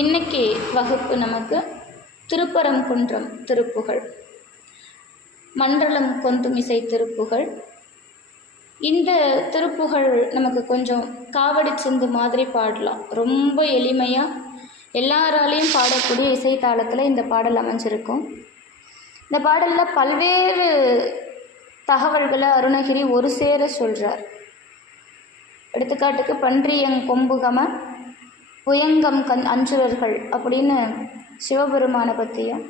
இன்னைக்கு வகுப்பு நமக்கு திருப்பரங்குன்றம் திருப்புகழ், மண்டலம் கொந்துமிசை திருப்புகழ். இந்த திருப்புகழ் நமக்கு கொஞ்சம் காவடி சிந்து மாதிரி பாடலாம். ரொம்ப எளிமையாக எல்லாராலையும் பாடக்கூடிய இசைத்தாளத்தில் இந்த பாடல் அமைஞ்சிருக்கும். இந்த பாடலில் பல்வேறு தகவல்களை அருணகிரி ஒரு சேர சொல்கிறார். எடுத்துக்காட்டுக்கு பன்றியங் கொம்புகம புயங்கம் அஞ்சுரர்கள் அப்படின்னு சிவபெருமானை பற்றியும்,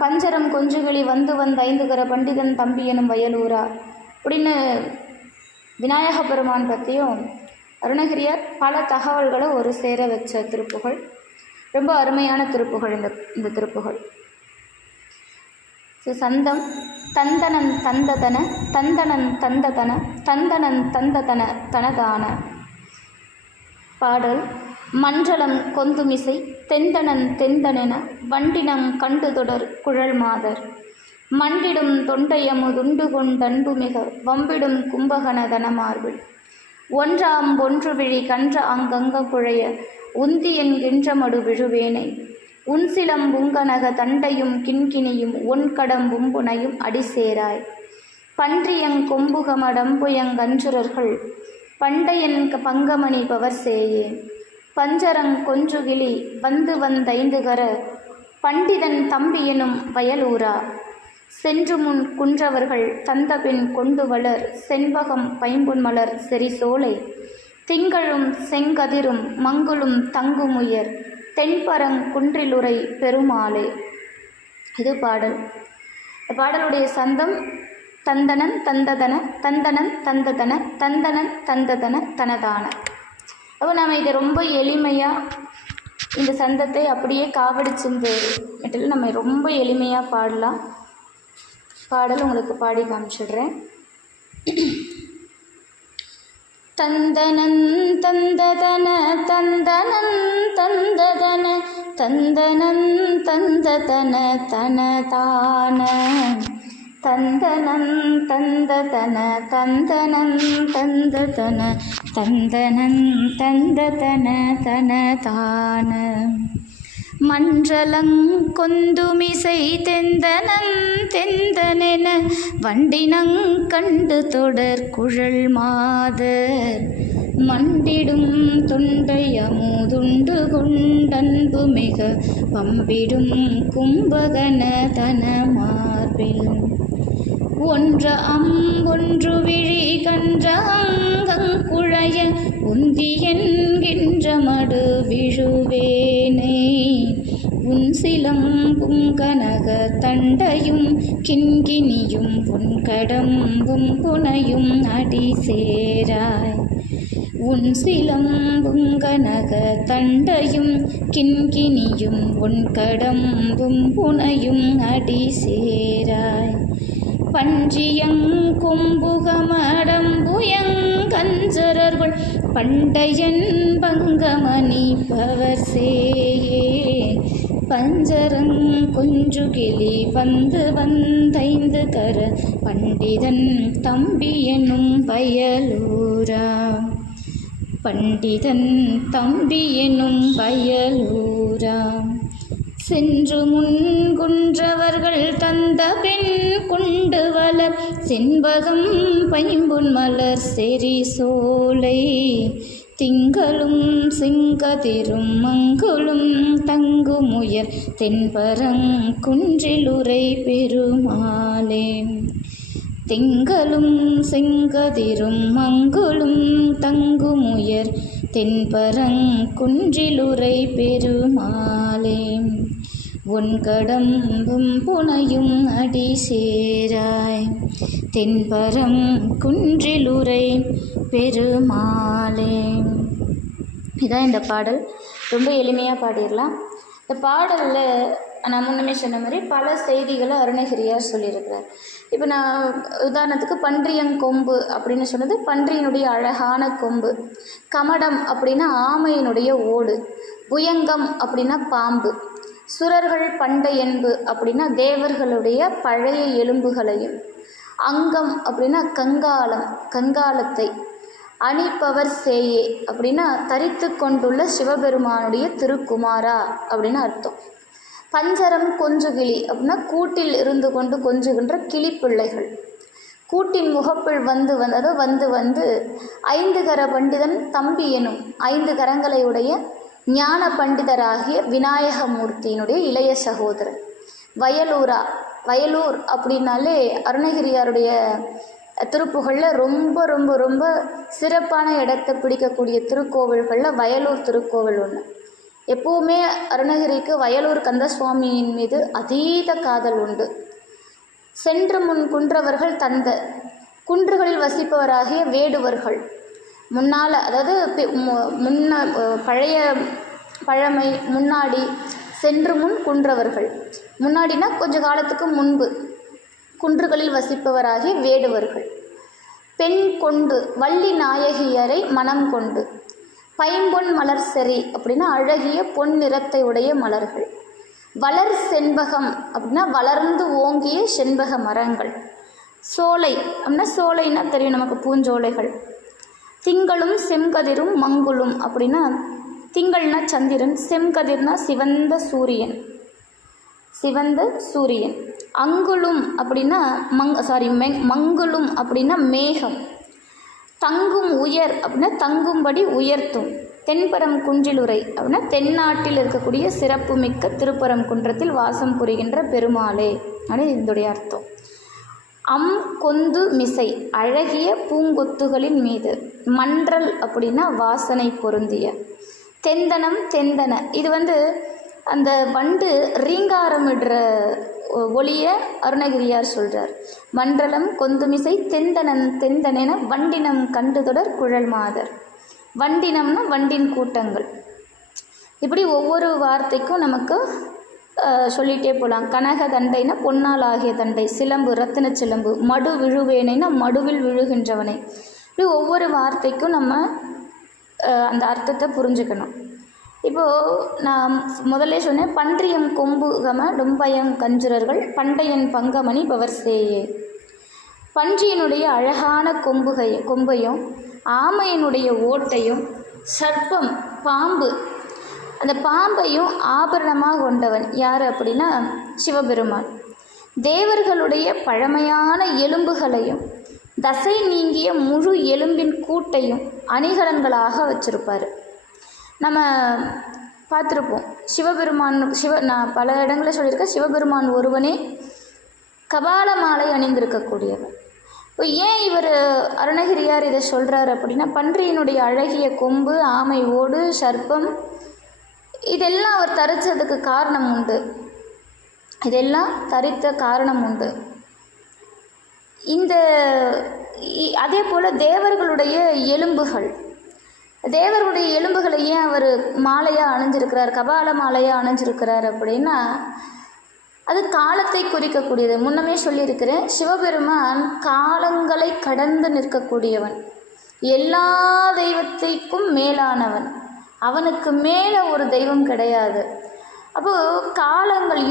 பஞ்சரம் கொஞ்சுகிளி வந்து ஐந்துகர பண்டிதன் தம்பி எனும் வயலூரா அப்படின்னு விநாயக பெருமான் பற்றியும் அருணகிரியார் பல தகவல்களை ஒரு சேர வச்ச திருப்புகழ். ரொம்ப அருமையான திருப்புகழ் இந்த திருப்புகழ். சந்தம் தந்தனன் தந்ததன தந்தனன் தந்ததன தந்தனன் தந்ததன தனதான. பாடல் மண்டலம் கொந்துமிசை தெந்தனன் தெந்தனென வண்டினம் கண்டு தொடர் குழல் மாதர் மண்டிடும் தொண்டையமுதுண்டு கொண்டன்பு மிக வம்பிடும் கும்பகன தனமார்பில் ஒன்றாம் ஒன்று விழி கன்ற அங்கங்க குழைய உந்தி என்கின்ற மடு விழுவேனை உன்சிலம் புங்கனக தண்டையும் கிண்கிணியும் ஒன்கடம் பும்புனையும் அடிசேராய் பன்றியங் கொம்புகமடம்புயங்கஞ்சுரர்கள் பண்டையன் பங்கமணி பவர் சேயே பஞ்சரங் கொஞ்சுகிளி வந்து ஐந்துகர பண்டிதன் தம்பி எனும் வயலூரா சென்று முன் குன்றவர்கள் தந்தபின் கொண்டு வளர் செண்பகம் பைம்புன்மலர் செறிசோலை திங்களும் செங்கதிரும் மங்குளும் தங்குமுயர் தென்பரங் குன்றிலுரை பெருமாளே. இது பாடல். பாடலுடைய சந்தம் தந்தனன் தந்ததன தந்தனன் தந்ததன தந்தனன் தந்ததன தனதான. அப்போ நாம் இதை ரொம்ப எளிமையாக இந்த சந்தத்தை அப்படியே காவடி சிந்து மெட்டில் நம்ம ரொம்ப எளிமையாக பாடலாம். பாடல் உங்களுக்கு பாடி காமிச்சிடுறேன். தந்தனன் தந்ததன தந்தனன் தந்ததன தந்தனன் தந்ததன தனதான தந்தனன் தந்ததன தந்தனன் தந்ததன தந்தனன் தந்ததன தனதான. மன்றலங் கொந்துமிசை தெந்தனன் தெந்தனென வண்டினங் கண்டு தொடர் குழல் மாதர் மண்டிடும் தொண்டையமுதுண்டு கொண்டன்பு மிக பம்பிடும் கும்பகன தனமார்பில் ஒன்ற ஒன்று விழி கன்ற அங்கங்குழைய உந்தி என்கின்ற மடு விழுவேனை உன்சிலம் புங்கனக தண்டையும் கிண்கிணியும் பொன்கடம்பும் புனையும் அடி சேராய் உன்சிலம் புங்கனக தண்டையும் கிண்கிணியும் பொன்கடம்பும் புனையும் அடி சேராய் பன்றியங் கொம்புகமடம்புயங்கஞ்சரர்கள் பண்டையன் பங்கமணி பவர் சேயே பஞ்சரங் கொஞ்சுகிளி வந்து ஐந்து கர பண்டிதன் தம்பி எனும் வயலூரா பண்டிதன் தம்பி எனும் வயலூரா சென்று முன் குன்றவர்கள் தந்த பெண் கொண்டு வளர் செண்பகம் பைம்புன் மலர் செறி சோலை திங்களும் செங்கதிரும் மங்குளும் தங்குமுயர் தென்பரங் குன்றிலுரை பெருமாளே திங்களும் செங்கதிரும் மங்குளும் தங்குமுயர் தென்பரங் குன்றிலுரை பெருமாளே ஒன்கடம்பும் புனையும் அடி சேராய் தென்பரம் குன்றிலுரை பெருமாளே. இதான் இந்த பாடல். ரொம்ப எளிமையாக பாடிடலாம். இந்த பாடலில் நான் முன்னமே சொன்ன மாதிரி பல செய்திகளை அருணகிரியார் சொல்லியிருக்கிறார். இப்போ நான் உதாரணத்துக்கு பன்றியங்கொம்பு அப்படின்னு சொன்னது பன்றியினுடைய அழகான கொம்பு, கமடம் அப்படின்னா ஆமையினுடைய ஓடு, புயங்கம் அப்படின்னா பாம்பு, சுரர்கள் பண்டை என்பு அப்படின்னா தேவர்களுடைய பழைய எலும்புகளையும், அங்கம் அப்படின்னா கங்காளத்தை, அணிப்பவர் சேயே அப்படின்னா தரித்து கொண்டுள்ள சிவபெருமானுடைய திருக்குமாரா அப்படின்னு அர்த்தம். பஞ்சரம் கொஞ்சுகிளி அப்படின்னா கூட்டில் இருந்து கொண்டு கொஞ்சுகின்ற கிளிப்பிள்ளைகள். கூட்டின் முகப்பில் வந்து 5 கர பண்டிதன் தம்பி எனும் 5 கரங்களை உடைய ஞான பண்டிதராகிய விநாயகமூர்த்தியினுடைய இளைய சகோதரன். வயலூர் அப்படின்னாலே அருணகிரியாருடைய திருப்புகளில் ரொம்ப ரொம்ப ரொம்ப சிறப்பான இடத்தை பிடிக்கக்கூடிய திருக்கோவில்களில் வயலூர் திருக்கோவில் ஒன்று. எப்போவுமே அருணகிரிக்கு வயலூர் கந்தசுவாமியின் மீது அதீத காதல் உண்டு. சென்று முன் குன்றவர்கள் தந்த குன்றுகளில் வசிப்பவராகிய வேடுவர்கள் முன்னால், அதாவது பழமை முன்னாடி, சென்று முன் குன்றவர்கள் முன்னாடினா கொஞ்ச காலத்துக்கு முன்பு குன்றுகளில் வசிப்பவராகிய வேடுவர்கள். பெண் கொண்டு வள்ளி நாயகியரை மனம் கொண்டு பைம்பொன் மலர் செறி அப்படின்னா அழகிய பொன் நிறத்தை உடைய மலர்கள். வளர் செண்பகம் அப்படின்னா வளர்ந்து ஓங்கிய செண்பக மரங்கள். சோலை அப்படின்னா சோலைன்னா தெரியும் நமக்கு, பூஞ்சோலைகள். திங்களும் செம்கதிரும் மங்குலும் அப்படின்னா திங்கள்னா சந்திரன், செம்கதிர்னா சிவந்த சூரியன். அங்குலும் அப்படின்னா மங்குலும் அப்படின்னா மேகம். தங்கும் உயர் அப்படின்னா தங்கும்படி உயர்த்தும். தென்பரம் குன்றிலுரை அப்படின்னா தென்னாட்டில் இருக்கக்கூடிய சிறப்புமிக்க திருப்பரங்குன்றத்தில் வாசம் புரிகின்ற பெருமாளே அப்படின்னு இதனுடைய அர்த்தம். கொந்து மிசை அழகிய பூங்கொத்துகளின் மீது. மன்றல் அப்படின்னா வாசனை பொருந்திய. தெந்தன இது அந்த வண்டு ரீங்காரமிடுற ஒளிய அருணகிரியார் சொல்கிறார். மன்றலம் கொந்துமிசை தெந்தனென வண்டினம் கண்டு தொடர் குழல் மாதர். வண்டினம்னா வண்டின் கூட்டங்கள். இப்படி ஒவ்வொரு வார்த்தைக்கும் நமக்கு சொல்லிகிட்டே போகலாம். கனக தண்டைனா பொன்னால் ஆகிய தண்டை. சிலம்பு ரத்தின சிலம்பு. மடு விழுவேனைனா மடுவில் விழுகின்றவனை. இப்படி ஒவ்வொரு வார்த்தைக்கும் நம்ம அந்த அர்த்தத்தை புரிஞ்சுக்கணும். இப்போது நான் முதல்ல சொன்னேன், பன்றியம் கொம்பு டொம்பயம் கஞ்சுரர்கள் பண்டையன் பங்கமணி பவர் சேயே. பன்றியினுடைய அழகான கொம்பையும் ஆமையினுடைய ஓட்டையும் சர்ப்பம் பாம்பு, அந்த பாம்பையும் ஆபரணமாக கொண்டவன் யார் அப்படின்னா சிவபெருமான். தேவர்களுடைய பழமையான எலும்புகளையும் தசை நீங்கிய முழு எலும்பின் கூட்டையும் அணிகலன்களாக வச்சுருப்பார். நம்ம பார்த்துருப்போம் சிவபெருமான். நான் பல இடங்களில் சொல்லியிருக்கேன், சிவபெருமான் ஒருவனே கபால மாலை அணிந்திருக்கக்கூடியவன். இப்போ ஏன் இவர் அருணகிரியார் இதை சொல்கிறார் அப்படின்னா, பன்றியினுடைய அழகிய கொம்பு, ஆமை ஓடு, சர்ப்பம் இதெல்லாம் அவர் தரித்ததுக்கு காரணம் உண்டு. அதே போல் தேவர்களுடைய எலும்புகளை ஏன் அவர் மாலையாக அணிஞ்சிருக்கிறார், கபால மாலையாக அணிஞ்சிருக்கிறார் அப்படின்னா, அது காலத்தை குறிக்கக்கூடியது. முன்னமே சொல்லியிருக்கிறேன், சிவபெருமான் காலங்களை கடந்து நிற்கக்கூடியவன், எல்லா தெய்வத்திற்கும் மேலானவன். அவனுக்கு மேலே ஒரு தெய்வம் கிடையாது. அப்போது காலங்கள்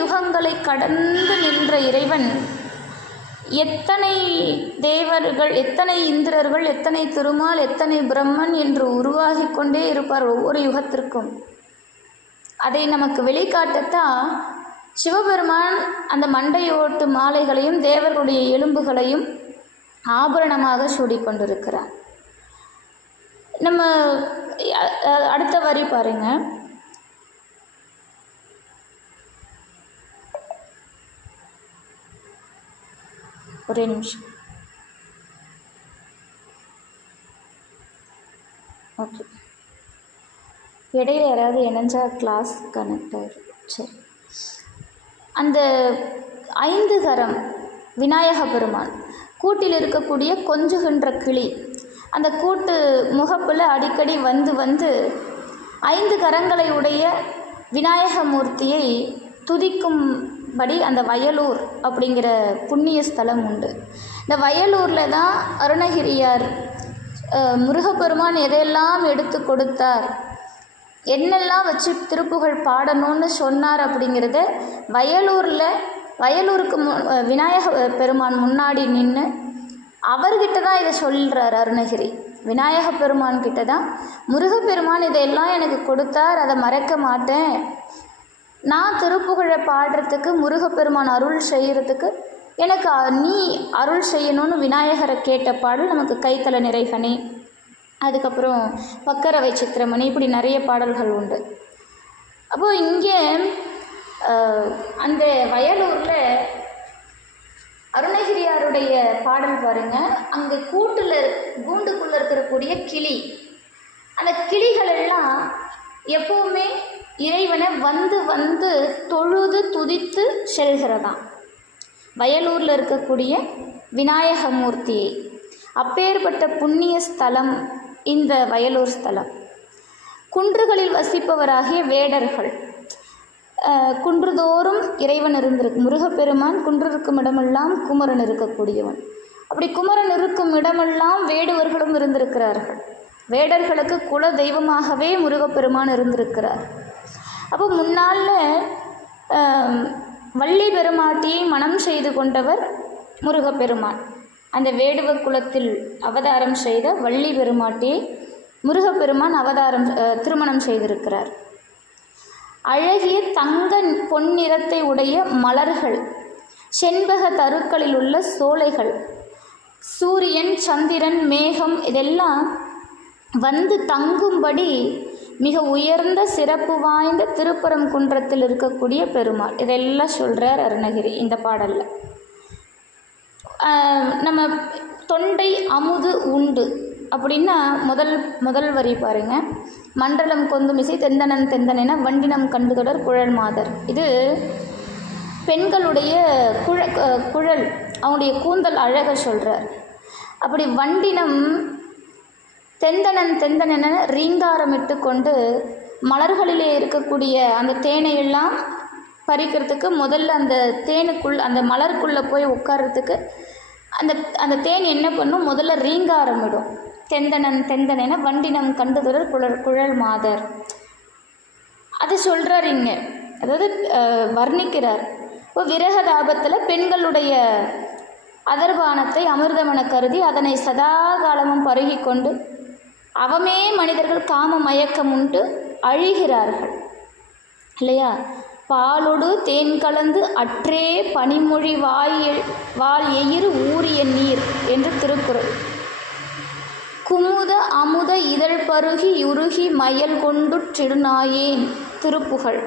யுகங்களை கடந்து நின்ற இறைவன் எத்தனை தேவர்கள், எத்தனை இந்திரர்கள், எத்தனை திருமால், எத்தனை பிரம்மன் என்று உருவாகி கொண்டே இருப்பார் ஒவ்வொரு யுகத்திற்கும். அதை நமக்கு வெளிக்காட்டத்தான் சிவபெருமான் அந்த மண்டையோட்டு மாலைகளையும் தேவர்களுடைய எலும்புகளையும் ஆபரணமாக சூடிக்கொண்டிருக்கிறார். நம்ம அடுத்த வரி பாருங்க. ஒரே நிமிஷம். ஓகே, இடையில யாராவது இணைஞ்சா கிளாஸ் கனெக்ட் ஆகிடும். சரி, அந்த 5 கரம் விநாயக பெருமான் கூட்டில் இருக்கக்கூடிய கொஞ்சுகின்ற கிளி, அந்த கூட்டு முகப்பில் அடிக்கடி வந்து 5 கரங்களை உடைய விநாயகமூர்த்தியை துதிக்கும்படி அந்த வயலூர் அப்படிங்கிற புண்ணிய ஸ்தலம் உண்டு. இந்த வயலூரில் தான் அருணகிரியார் முருகப்பெருமான் எதையெல்லாம் எடுத்து கொடுத்தார், என்னெல்லாம் வச்சு திருப்புகழ் பாடணும்னு சொன்னார் அப்படிங்கிறத வயலூருக்கு விநாயக பெருமான் முன்னாடி நின்று அவர்கிட்ட தான் இதை சொல்கிறார் அருணகிரி. விநாயக பெருமான் கிட்ட தான் முருகப்பெருமான் இதையெல்லாம் எனக்கு கொடுத்தார், அதை மறக்க மாட்டேன். நான் திருப்புகழை பாடுறதுக்கு, முருகப்பெருமான் அருள் செய்கிறதுக்கு எனக்கு நீ அருள் செய்யணும்னு விநாயகரை கேட்ட பாடல் நமக்கு கைத்தல நிறைகனே, அதுக்கப்புறம் பக்கரவை சித்திரமணி, இப்படி நிறைய பாடல்கள் உண்டு. அப்போது இங்கே அந்த வயலூரில் அருணகிரியாருடைய பாடல் பாருங்கள். அங்கே கூண்டுக்குள்ளே இருக்கக்கூடிய கிளி, அந்த கிளிகள் எல்லாம் எப்போவுமே இறைவனை வந்து வந்து தொழுது துதித்து செல்கிறதாம். வயலூரில் இருக்கக்கூடிய விநாயகமூர்த்தியை, அப்பேற்பட்ட புண்ணிய ஸ்தலம் இந்த வயலூர் ஸ்தலம். குன்றுகளில் வசிப்பவராகிய வேடர்கள், குன்றுதோறும் இறைவன் இருந்திருக்கு. முருகப்பெருமான் குன்று இருக்கும் இடமெல்லாம் குமரன் இருக்கக்கூடியவன். அப்படி குமரன் இருக்கும் இடமெல்லாம் வேடுவர்களும் இருந்திருக்கிறார்கள். வேடர்களுக்கு குல தெய்வமாகவே முருகப்பெருமான் இருந்திருக்கிறார். அப்போ முன்னால் வள்ளி பெருமாட்டியை மனம் செய்து கொண்டவர் முருகப்பெருமான். அந்த வேடுவ குலத்தில் அவதாரம் செய்த வள்ளி பெருமாட்டியை முருகப்பெருமான் திருமணம் செய்திருக்கிறார். அழகிய தங்க பொன்னிறத்தை உடைய மலர்கள், செண்பக தருக்களில் உள்ள சோலைகள், சூரியன், சந்திரன், மேகம் இதெல்லாம் வந்து தங்கும்படி மிக உயர்ந்த சிறப்பு வாய்ந்த திருப்பரங்குன்றத்தில் இருக்கக்கூடிய பெருமாள். இதெல்லாம் சொல்கிறார் அருணகிரி இந்த பாடலில். நம்ம தொண்டை அமுது உண்டு அப்படின்னா முதல் வரி பாருங்கள். மண்டலம் கொந்துமிசை தெந்தனன் தெந்தனென வண்டினம் கண்டுதொடர் குழல் மாதர். இது பெண்களுடைய குழல், அவனுடைய கூந்தல் அழக சொல்கிறார். அப்படி வண்டினம் தெந்தனன் தெந்தனென ரீங்காரமிட்டு கொண்டு மலர்களிலே இருக்கக்கூடிய அந்த தேனையெல்லாம் பறிக்கிறதுக்கு முதல்ல அந்த அந்த மலருக்குள்ளே போய் உட்கார்றதுக்கு அந்த தேன் என்ன பண்ணும், முதல்ல ரீங்காரமிடும். தெந்தனன் தெந்தனென வண்டினம் கண்டுதொடர் குழல் மாதர். அது சொல்கிறார் இங்கே, அதாவது வர்ணிக்கிறார். இப்போ விரகதாபத்தில் பெண்களுடைய அதர்பானத்தை அமிர்தமென கருதி அதனை சதா காலமும் பருகி கொண்டு அவமே மனிதர்கள் காம மயக்கம் உண்டு அழிகிறார்கள் இல்லையா? பாலொடு தேன் கலந்து அற்றே பனிமொழி வால் எயிறு ஊறிய நீர் என்று திருக்குறள். குமுத அமுத இதழ் பருகி யுருகி மயல் கொண்டு சிடுநாயேன் திருப்புகழ்.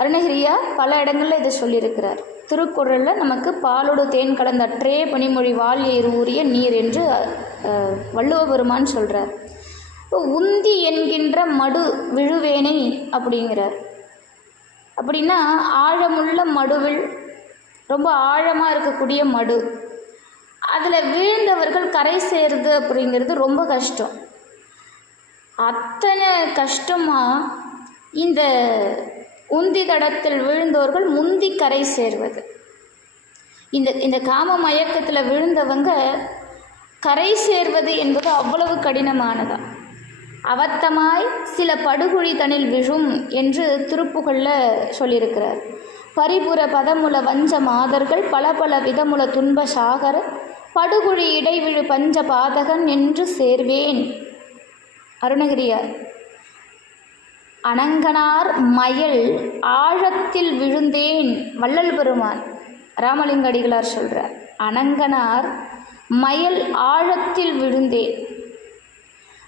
அருணகிரியா பல இடங்களில் இதை சொல்லியிருக்கிறார். திருக்குறளில் நமக்கு பாலோடு தேன் கலந்த அற்றே பனிமொழி வால் எயிறு ஊறிய நீர் என்று வள்ளுவ பெருமான் சொல்கிறார். உந்தி என்கின்ற மடு விழுவேனை அப்படிங்கிறார். அப்படின்னா ஆழமுள்ள மடுவில், ரொம்ப ஆழமாக இருக்கக்கூடிய மடு, அதில் வீழ்ந்தவர்கள் கரை சேருது அப்படிங்கிறது ரொம்ப கஷ்டம். அத்தனை கஷ்டமாக இந்த உந்தி தடத்தில் விழுந்தவர்கள் முந்தி கரை சேர்வது. இந்த காம மயக்கத்தில் விழுந்தவங்க கரை சேர்வது என்பது அவ்வளவு கடினமானதான். அவத்தமாய் சில படுகுழி தனில் விழும் என்று திருப்புகழில் சொல்லியிருக்கிறார். பரிபுற பதமுல வஞ்ச மாதர்கள் பல பல விதமுல துன்ப சாகர படுகுழி இடைவிழு பஞ்ச பாதகன் என்று சேர்வேன். அருணகிரியார். அனங்கனார் மயல் ஆழத்தில் விழுந்தேன். வள்ளல் பெருமான் ராமலிங்க அடிகளார் சொல்கிறார். அனங்கனார் மயல் ஆழத்தில் விழுந்தேன்.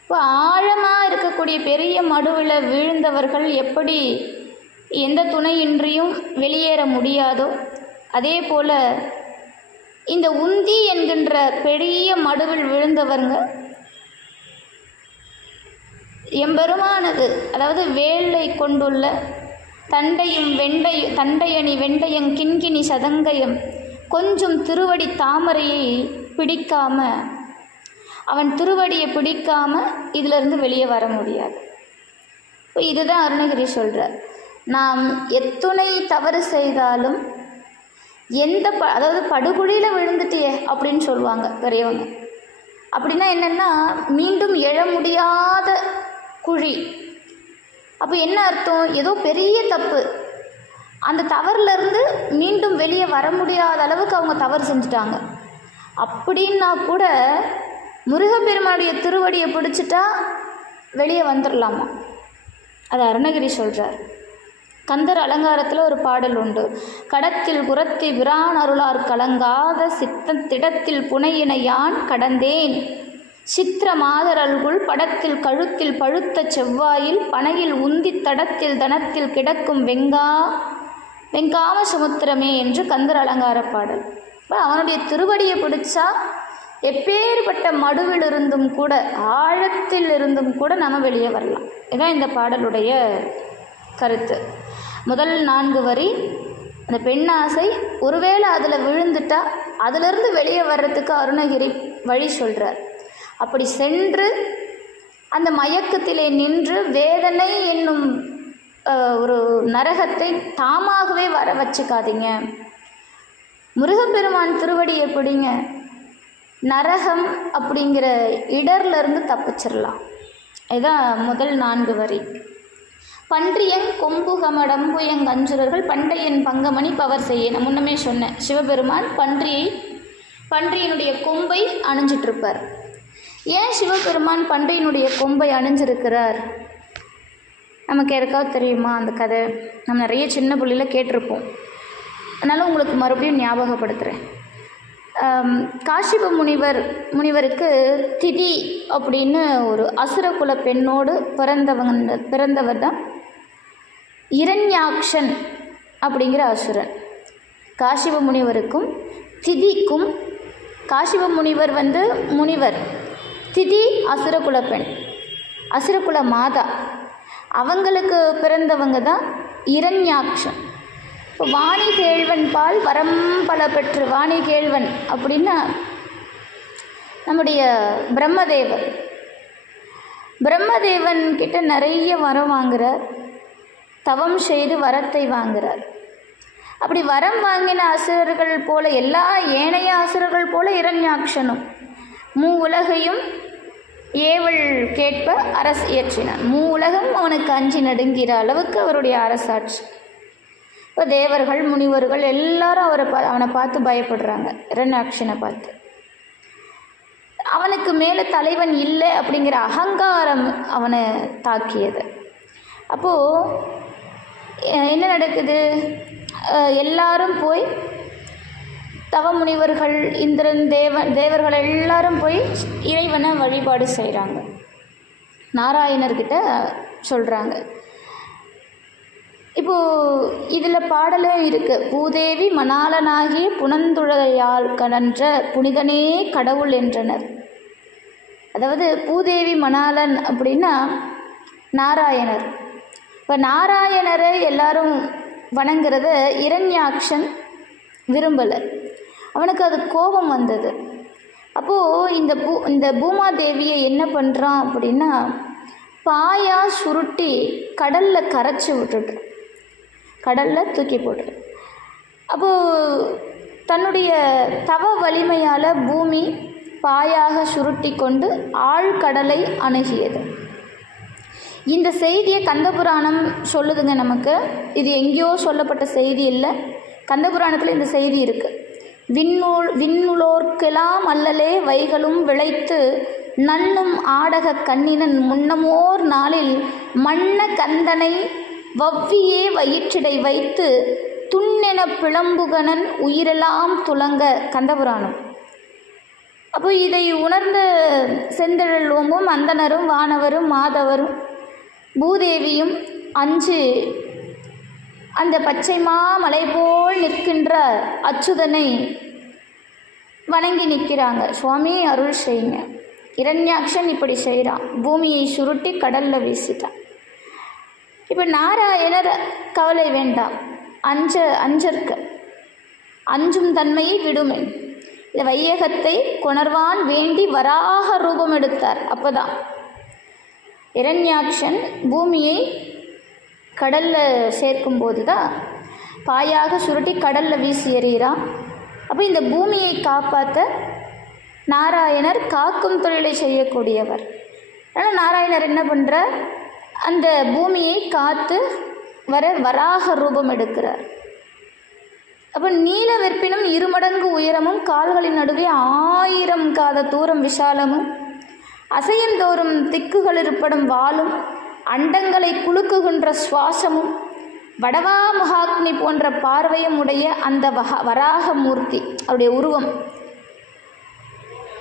இப்போ ஆழமாக இருக்கக்கூடிய பெரிய மடுவில் விழுந்தவர்கள் எப்படி எந்த துணையின்றியும் வெளியேற முடியாதோ, அதே போல் இந்த உந்தி என்கின்ற பெரிய மடுவில் விழுந்தவங்க எம்பெருமானது, அதாவது வேலை கொண்டுள்ள தண்டையணி வெண்டையங் கிண்கிணி சதங்கயம் கொஞ்சம் திருவடி தாமரையை பிடிக்காம, அவன் திருவடியை பிடிக்காம இதிலிருந்து வெளியே வர முடியாது. இப்போ இதுதான் அருணகிரி சொல்கிறார். நாம் எத்துணை தவறு செய்தாலும் அதாவது படுகுழியில் விழுந்துட்டியே அப்படின்னு சொல்லுவாங்க பெரியவங்க. அப்படின்னா என்னென்னா மீண்டும் எழ முடியாத குழி. அப்போ என்ன அர்த்தம்? ஏதோ பெரிய தப்பு, அந்த தவறுலேருந்து மீண்டும் வெளியே வர முடியாத அளவுக்கு அவங்க தவறு செஞ்சுட்டாங்க. அப்படின்னா கூட முருகப்பெருமானுடைய திருவடியை பிடிச்சிட்டா வெளியே வந்துடலாமா? அது அருணகிரி சொல்கிறார். கந்தர் அலங்காரத்தில் ஒரு பாடல் உண்டு. கடத்தில் புறத்தி பிரான் அருளார் கலங்காத சித்தத்திடத்தில் புனையின யான் கடந்தேன் சித்திர மாதரல்குள் படத்தில் கழுத்தில் பழுத்த செவ்வாயில் பனையில் உந்தி தடத்தில் தனத்தில் கிடக்கும் வெங்காம சமுத்திரமே என்று கந்தர் அலங்கார பாடல். அவனுடைய திருவடியை பிடிச்சா எப்பேற்பட்ட மடுவிலிருந்தும் கூட, ஆழத்தில் இருந்தும் கூட நம்ம வெளியே வரலாம். இதுதான் இந்த பாடலுடைய கருத்து. முதல் 4 வரி அந்த பெண்ணாசை, ஒருவேளை அதில் விழுந்துட்டா அதிலிருந்து வெளியே வர்றதுக்கு அருணகிரி வழி சொல்கிறார். அப்படி சென்று அந்த மயக்கத்திலே நின்று வேதனை என்னும் ஒரு நரகத்தை தாமாகவே வர வச்சுக்காதீங்க. முருகப்பெருமான் திருவடியை பிடிங்க, நரகம் அப்படிங்கிற இடர்லேருந்து தப்பிச்சிடலாம். இதுதான் முதல் 4 வரி. பன்றியங் கொம்புகமடம்புயங் அஞ்சுரர்கள் பண்டையன் பங்கமணி பவர் செய்ய. நான் முன்னமே சொன்னேன், சிவபெருமான் பன்றியினுடைய கொம்பை அணிஞ்சிட்ருப்பார். ஏன் சிவபெருமான் பன்றியினுடைய கொம்பை அணிஞ்சிருக்கிறார்? நமக்கு யாருக்காவது தெரியுமா அந்த கதை? நம்ம நிறைய சின்ன புள்ளியில் கேட்டிருப்போம். அதனால் உங்களுக்கு மறுபடியும் ஞாபகப்படுத்துகிறேன். காசிப முனிவருக்கு திதி அப்படின்னு ஒரு அசுரகுல பெண்ணோடு பிறந்தவர் தான் இரண்யாக்ஷன் அப்படிங்கிற அசுரன். காசிப முனிவருக்கும் திதிக்கும், காசிப முனிவர் முனிவர், திதி அசுரகுல பெண், அசுரகுல மாதா, அவங்களுக்கு பிறந்தவங்க தான் இரண்யாக்ஷன். இப்போ வாணிகேழ்வன் பால் வரம் பல பெற்று, வாணிகேழ்வன் அப்படின்னா நம்முடைய பிரம்மதேவன் கிட்ட நிறைய வரம் வாங்குகிறார், தவம் செய்து வரத்தை வாங்குகிறார். அப்படி வரம் வாங்கின அசுரர்கள் போல, எல்லா ஏனைய அசுரர்கள் போல இரண்யாக்ஷனும் உலகையும் ஏவல் கேட்ப அரசு இயற்றினான். உலகம் அவனுக்கு அஞ்சி நடுங்கிற அளவுக்கு அவருடைய அரசாட்சி. இப்போ தேவர்கள் முனிவர்கள் எல்லாரும் அவனை பார்த்து பயப்படுறாங்க, இரண்யாக்ஷனை பார்த்து. அவனுக்கு மேலே தலைவன் இல்லை அப்படிங்கிற அகங்காரம் அவனை தாக்கியது. அப்போது என்ன நடக்குது? எல்லாரும் போய் தவ முனிவர்கள், இந்திரன், தேவர்கள் எல்லாரும் போய் இறைவனை வழிபாடு செய்கிறாங்க. நாராயணர்கிட்ட சொல்கிறாங்க. இப்போது இதில் பாடலே இருக்குது. பூதேவி மணாலனாகிய புனந்துழையால் கடன்ற புனிதனே கடவுள் என்றனர். அதாவது பூதேவி மணாலன் அப்படின்னா நாராயணர். இப்போ நாராயணரை எல்லாரும் வணங்குறத இரண்யாக்ஷன் விரும்பலை, அவனுக்கு அது கோபம் வந்தது. அப்போது இந்த பூமாதேவியை என்ன பண்ணுறான் அப்படின்னா, பாயா சுருட்டி கடலில் கரைச்சி விட்டுட்டு, கடலில் தூக்கி போட்டு. அப்போது தன்னுடைய தவ வலிமையால் பூமி பாயாக சுருட்டி கொண்டு ஆழ்கடலை அணுகியது. இந்த செய்தியை கந்தபுராணம் சொல்லுதுங்க நமக்கு. இது எங்கேயோ சொல்லப்பட்ட செய்தி இல்லை, கந்தபுராணத்தில் இந்த செய்தி இருக்குது. விண்ணுளோர்க்கெல்லாம் அல்லலே வைகளும் விளைத்து நன்னும் ஆடக கண்ணினன் முன்னமோர் நாளில் மன்ன கந்தனை வவ்வியே வயிற்றிடை வைத்து துண்ணென பிளம்புகனன் உயிரெல்லாம் துலங்க. கந்தபுராணம். அப்போ இதை உணர்ந்த செந்தழல் ஓம்பும் அந்தணரும் வானவரும் மாதவரும் பூதேவியும் அஞ்சு அந்த பச்சைமா மலை போல் நிற்கின்ற அச்சுதனை வணங்கி நிற்கிறாங்க. சுவாமி அருள் செய்யுங்க. இரண்யாக்ஷன் இப்படி செய்கிறான், பூமியை சுருட்டி கடலில் வீசிட்டான். இப்போ நாராயணர் கவலை வேண்டாம், அஞ்சற்க அஞ்சும் தன்மையை விடுமென். இந்த வையகத்தை கொணர்வான் வேண்டி வராக ரூபம் எடுத்தார். அப்போதான் இரண்யாக்ஷன் பூமியை கடலில் சேர்க்கும்போது தான் பாயாக சுருட்டி கடலில் வீசி எறிகிறான். அப்போ இந்த பூமியை காப்பாற்ற நாராயணர் காக்கும் தொழிலை செய்யக்கூடியவர். அதனால் நாராயணர் என்ன பண்ணுறார்? அந்த பூமியை காத்து வராக ரூபம் எடுக்கிறார். அப்போ நீல வெற்பினும் 2 மடங்கு உயரமும், கால்களின் நடுவே 1000 காத தூரம் விஷாலமும், அசையந்தோறும் திக்குகள் இருப்படும் வாளும், அண்டங்களை குலுக்குகின்ற சுவாசமும், வடவா மகாக்னி போன்ற பார்வையும் உடைய அந்த வராக மூர்த்தி. அவருடைய உருவம்,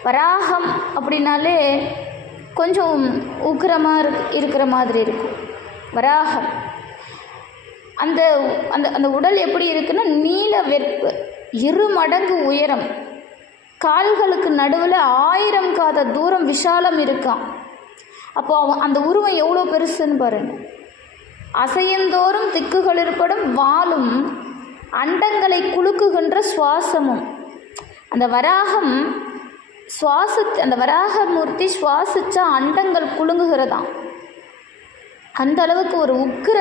வராகம் அப்படின்னாலே கொஞ்சம் உக்கிரமாக இருக்கிற மாதிரி இருக்கும். வராகம் அந்த அந்த அந்த உடல் எப்படி இருக்குன்னா நீல வெற்பு, 2 மடங்கு உயரம், கால்களுக்கு நடுவில் 1000 காத தூரம் விஷாலம் இருக்கான். அப்போது அந்த உருவம் எவ்வளோ பெருசுன்னு பாருங்க. அசையந்தோறும் திக்குகள் இருப்படும் வாளும், அண்டங்களை குலுக்குகின்ற சுவாசமும். அந்த வராகம் அந்த வராகமூர்த்தி சுவாசிச்சா அண்டங்கள் குலுங்குகிறதாம். அந்த அளவுக்கு ஒரு உக்கிர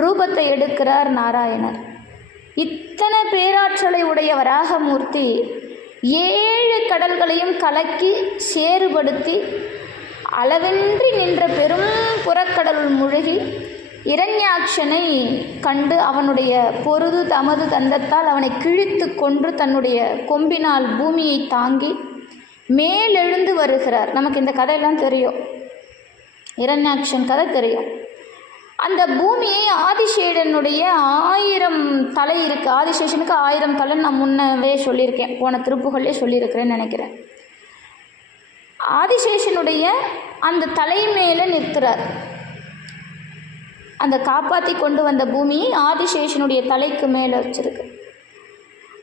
ரூபத்தை எடுக்கிறார் நாராயணர். இத்தனை பேராற்றலை உடைய வராகமூர்த்தி 7 கடல்களையும் கலக்கி சேறுபடுத்தி அளவின்றி நின்ற பெரும் புறக்கடலுள் முழுகி இரண்யாட்சனை கண்டு அவனுடைய பொருது தமது தந்தத்தால் அவனை கிழித்து கொன்று தன்னுடைய கொம்பினால் பூமியை தாங்கி மேலெழுந்து வருகிறார். நமக்கு இந்த கதையெல்லாம் தெரியும், இரண்யாக்ஷன் கதை தெரியும். அந்த பூமியை ஆதிசேடனுடைய 1000 தலை இருக்குது. ஆதிசேஷனுக்கு 1000 தலைன்னு நான் முன்னவே சொல்லியிருக்கேன், போன திருப்புகள்லே சொல்லியிருக்கிறேன்னு நினைக்கிறேன். ஆதிசேஷனுடைய அந்த தலை மேலே நிற்கிறார். அந்த காப்பாற்றி கொண்டு வந்த பூமியை ஆதிசேஷனுடைய தலைக்கு மேலே வச்சிருக்கு.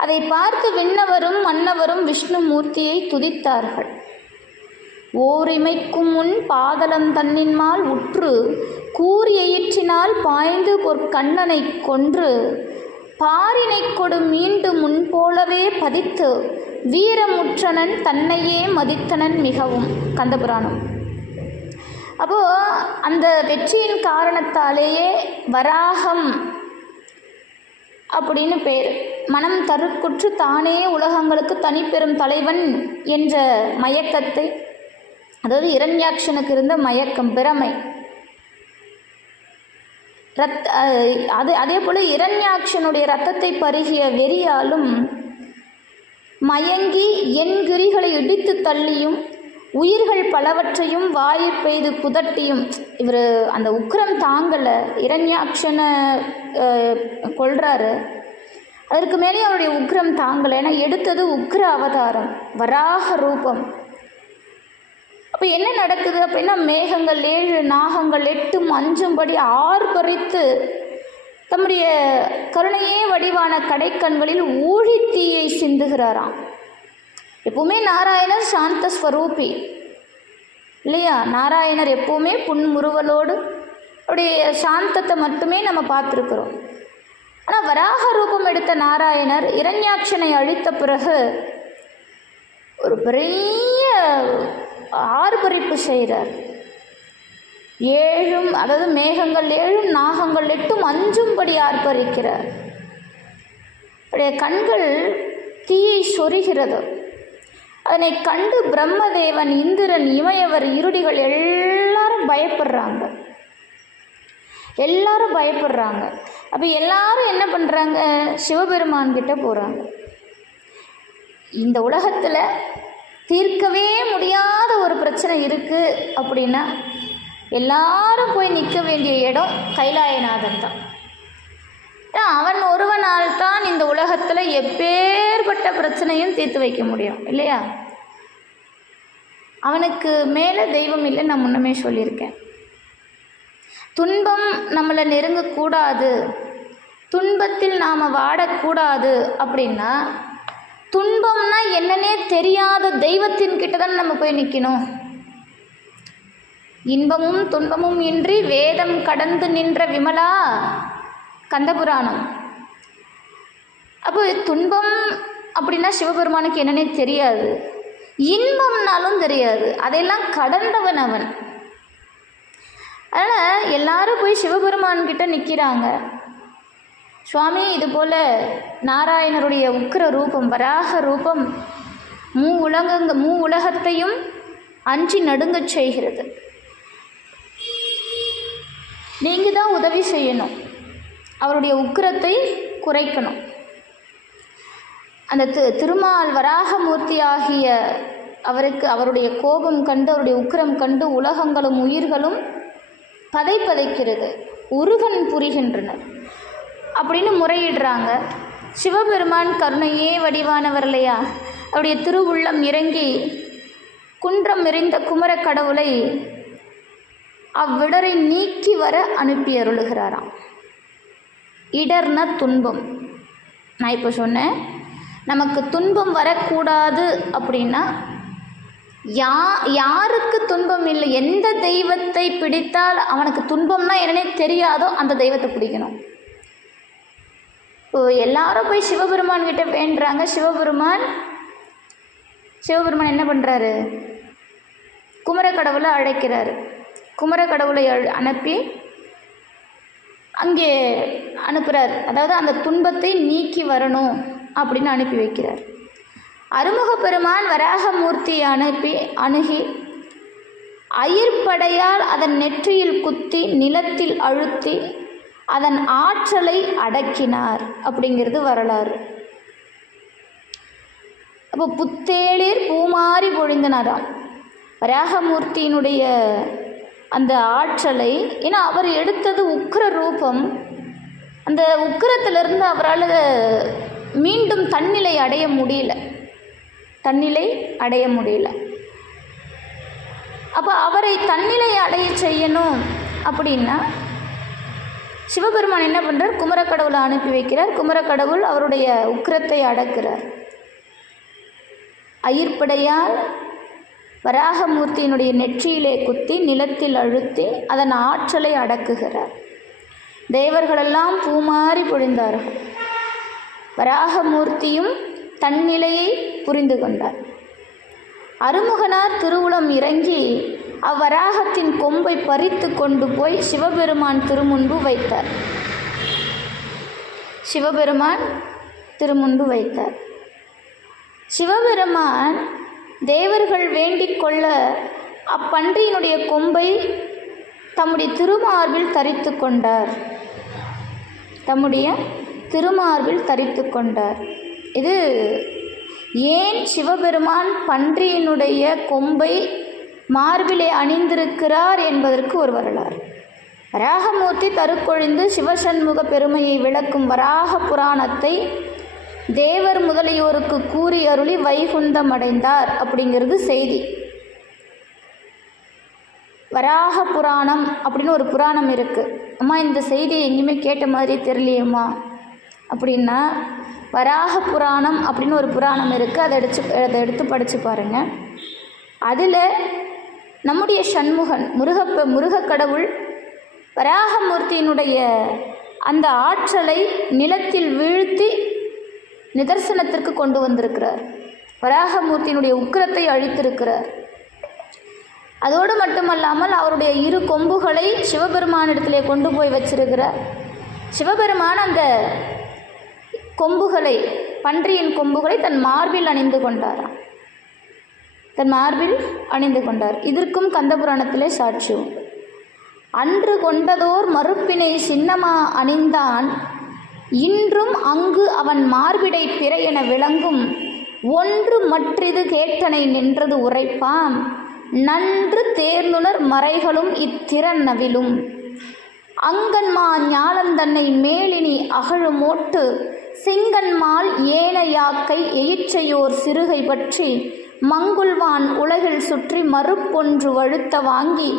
அதை பார்த்து விண்ணவரும் மன்னவரும் விஷ்ணு மூர்த்தியை துதித்தார்கள். ஓரிமைக்கும் முன் பாதலம் தன்னின்மால் உற்று கூறி எயிற்றினால் பாய்ந்து பொற்கண்ணனை கொன்று பாரினை கொடு மீண்டு முன்போலவே பதித்து வீரமுற்றனன் தன்னையே மதித்தனன் மிகவும். கந்தபுராணம். அப்போது அந்த வெற்றியின் காரணத்தாலேயே வராகம் அப்படின்னு பேர். மனம் தருக்குற்று தானே உலகங்களுக்கு தனிப்பெரும் தலைவன் என்ற மயக்கத்தை, அதாவது இரண்யாக்ஷனுக்கு இருந்த மயக்கம், பிரமை, அதே போல் இரண்யாக்ஷனுடைய இரத்தத்தை பருகிய வெறியாலும் மயங்கி என் கிரிகளை இடித்து தள்ளியும் உயிர்கள் பலவற்றையும் வாயை பெய்து புதட்டியும், இவர் அந்த உக்கிரம் தாங்கலை, இரண்யாக்ஷனை கொள்றாரு. அதற்கு மேலே அவருடைய உக்கிரம் தாங்கலை. ஏன்னா எடுத்தது உக்கிர அவதாரம், வராக ரூபம். அப்போ என்ன நடக்குது அப்படின்னா, மேகங்கள் 7, நாகங்கள் 8 அஞ்சும்படி ஆர்ப்பரித்து தம்முடைய கருணையே வடிவான கடைக்கண்களில் ஊழித்தீயை சிந்துகிறாராம். எப்பவுமே நாராயணர் சாந்த ஸ்வரூபி இல்லையா? நாராயணர் எப்பவுமே புன்முறுவலோடு அவருடைய சாந்தத்தை மட்டுமே நம்ம பார்த்துருக்குறோம். ஆனால் வராக ரூபம் எடுத்த நாராயணர் இரண்யாட்சனை அழித்த பிறகு ஒரு பெரிய ஆர்ப்பரிப்பு செய்கிறார். 7, அதாவது மேகங்கள் 7 நாகங்கள் 8 அஞ்சும்படி ஆர்ப்பரிக்கிறார். அவருடைய கண்கள் தீயை சொரிகிறது. அதனை கண்டு பிரம்மதேவன், இந்திரன், இமயவர், இருடிகள் எல்லாரும் பயப்படுறாங்க. அப்போ எல்லாரும் என்ன பண்ணுறாங்க? சிவபெருமான் கிட்ட போகிறாங்க. இந்த உலகத்தில் தீர்க்கவே முடியாத ஒரு பிரச்சனை இருக்குது அப்படின்னா எல்லாரும் போய் நிற்க வேண்டிய இடம் கைலாயநாதன் தான். அவன் ஒருவனால் தான் இந்த உலகத்தில் எப்பேற்பட்ட பிரச்சனையும் தீர்த்து வைக்க முடியும் இல்லையா? அவனுக்கு மேலே தெய்வம் இல்லை. நான் முன்னமே சொல்லியிருக்கேன், துன்பம் நம்மளை நெருங்கக்கூடாது, துன்பத்தில் நாம் வாடக்கூடாது அப்படின்னா துன்பம்னா என்னன்னே தெரியாத தெய்வத்தின் கிட்ட தான் நம்ம போய் நிற்கணும். இன்பமும் துன்பமும் இன்றி வேதம் கடந்து நின்ற விமலா, கந்தபுராணம். அப்போ துன்பம் அப்படின்னா சிவபெருமானுக்கு என்னன்னே தெரியாது, இன்பம்னாலும் தெரியாது, அதையெல்லாம் கடந்தவன் அவன். அதனால் எல்லாரும் போய் சிவபெருமான்கிட்ட நிற்கிறாங்க. சுவாமி, இது போல் நாராயணருடைய உக்கிர ரூபம், வராக ரூபம் மூ உலகத்தையும் அஞ்சி நடுங்கச் செய்கிறது. நீங்கள் தான் உதவி செய்யணும், அவருடைய உக்கிரத்தை குறைக்கணும். அந்த திருமால் வராகமூர்த்தியாகிய அவருக்கு அவருடைய கோபம் கண்டு அவருடைய உக்கிரம் கண்டு உலகங்களும் உயிர்களும் பதைக்கிறது, உருகன் புரிகின்றனர் அப்படின்னு முறையிடுறாங்க. சிவபெருமான் கருணையே வடிவானவர் இல்லையா? அவருடைய திருவுள்ளம் இறங்கி குன்றம் எறிந்த குமர கடவுளை அவ்விடரை நீக்கி வர அனுப்பி அருளுகிறாராம். இடர்ன துன்பம். நான் இப்போ சொன்னேன், நமக்கு துன்பம் வரக்கூடாது அப்படின்னா யாருக்கு துன்பம் இல்லை, எந்த தெய்வத்தை பிடித்தால் அவனுக்கு துன்பம்னா என்னன்னே தெரியாதோ அந்த தெய்வத்தை பிடிக்கணும். எல்லாரும் போய் சிவபெருமான் கிட்ட வேண்டுறாங்க. சிவபெருமான் என்ன பண்ணுறாரு? குமரக்கடவுளை அழைக்கிறாரு. குமரக்கடவுளை அனுப்பி அங்கே அனுப்புகிறார். அதாவது அந்த துன்பத்தை நீக்கி வரணும் அப்படின்னு அனுப்பி வைக்கிறார். அருமுக பெருமான் வராகமூர்த்தி அணுகி அயிர்படையால் அதன் நெற்றியில் குத்தி நிலத்தில் அழுத்தி அதன் ஆற்றலை அடக்கினார் அப்படிங்கிறது வரலாறு. அப்போ புத்தேளிர் பூமாரி பொழிந்தனராம் வராகமூர்த்தியினுடைய அந்த ஆற்றலை. ஏன்னா அவர் எடுத்தது உக்கிர ரூபம். அந்த உக்கிரத்திலிருந்து அவரால் மீண்டும் தன்னிலை அடைய முடியல. அப்போ அவரை தன்னிலை அடைய செய்யணும் அப்படின்னா சிவபெருமான் என்ன பண்ணுறார்? குமரக்கடவுளை அனுப்பி வைக்கிறார். குமரக்கடவுள் அவருடைய உக்கிரத்தை அடக்கிறார். அயிர்படையால் வராகமூர்த்தியினுடைய நெற்றியிலே குத்தி நிலத்தில் அழுத்தி அதன் ஆற்றலை அடக்குகிறார். தேவர்களெல்லாம் பூமாரி பொழிந்தார்கள். வராகமூர்த்தியும் தன்னிலையை புரிந்து கொண்டார். அருமுகனார் திருவுளம் இறங்கி அவ்வராகத்தின் கொம்பை பறித்து கொண்டு போய் சிவபெருமான் திருமுன்பு வைத்தார். சிவபெருமான் தேவர்கள் வேண்டிக் கொள்ள அப்பன்றியினுடைய கொம்பை தம்முடைய திருமார்பில் தரித்து கொண்டார். இது ஏன் சிவபெருமான் பன்றியினுடைய கொம்பை மார்பிலே அணிந்திருக்கிறார் என்பதற்கு ஒரு வரலாறு. வராகமூர்த்தி தருக்கொழிந்து சிவசண்முக பெருமையை விளக்கும் வராக புராணத்தை தேவர் முதலியோருக்கு கூறி அருளி வைகுந்தம் அடைந்தார் அப்படிங்கிறது செய்தி. வராக புராணம் அப்படின்னு ஒரு புராணம் இருக்குது. அம்மா இந்த செய்தியை எங்கேயுமே கேட்ட மாதிரி தெரியலையம்மா அப்படின்னா, வராக புராணம் அப்படின்னு ஒரு புராணம் இருக்குது. அதை எடுத்து படித்து பாருங்கள். அதில் நம்முடைய சண்முகன் முருகக்கடவுள் வராகமூர்த்தியினுடைய அந்த ஆற்றலை நிலத்தில் வீழ்த்தி நிதர்சனத்திற்கு கொண்டு வந்திருக்கிறார். வராகமூர்த்தியினுடைய உக்கிரத்தை அழித்திருக்கிறார். அதோடு மட்டுமல்லாமல் அவருடைய இரு கொம்புகளை சிவபெருமானிடத்திலே கொண்டு போய் வச்சிருக்கிறார். சிவபெருமான் அந்த கொம்புகளை, பன்றியின் கொம்புகளை தன் மார்பில் அணிந்து கொண்டார். இதற்கும் கந்தபுராணத்திலே சாட்சி உண்டு. அன்று கொண்டதோர் மறுப்பினை சின்னமா அணிந்தான், இன்றும் அங்கு அவன் மார்பிடை பிறை என விளங்கும், ஒன்று மற்றிது கேட்டனை நின்றது உரைப்பாம், நன்று தேர்ந்துணர் மறைகளும் இத்திறன் நவிலும், அங்கன்மா ஞாலந்தன்னை மேலினி அகழுமோட்டு, செங்கன்மால் ஏனையாக்கை எயிற்றையோர் சிறுகை பற்றி, மங்குள்வான் உலகில் சுற்றி மறுப்பொன்று வழுத்த வாங்கி,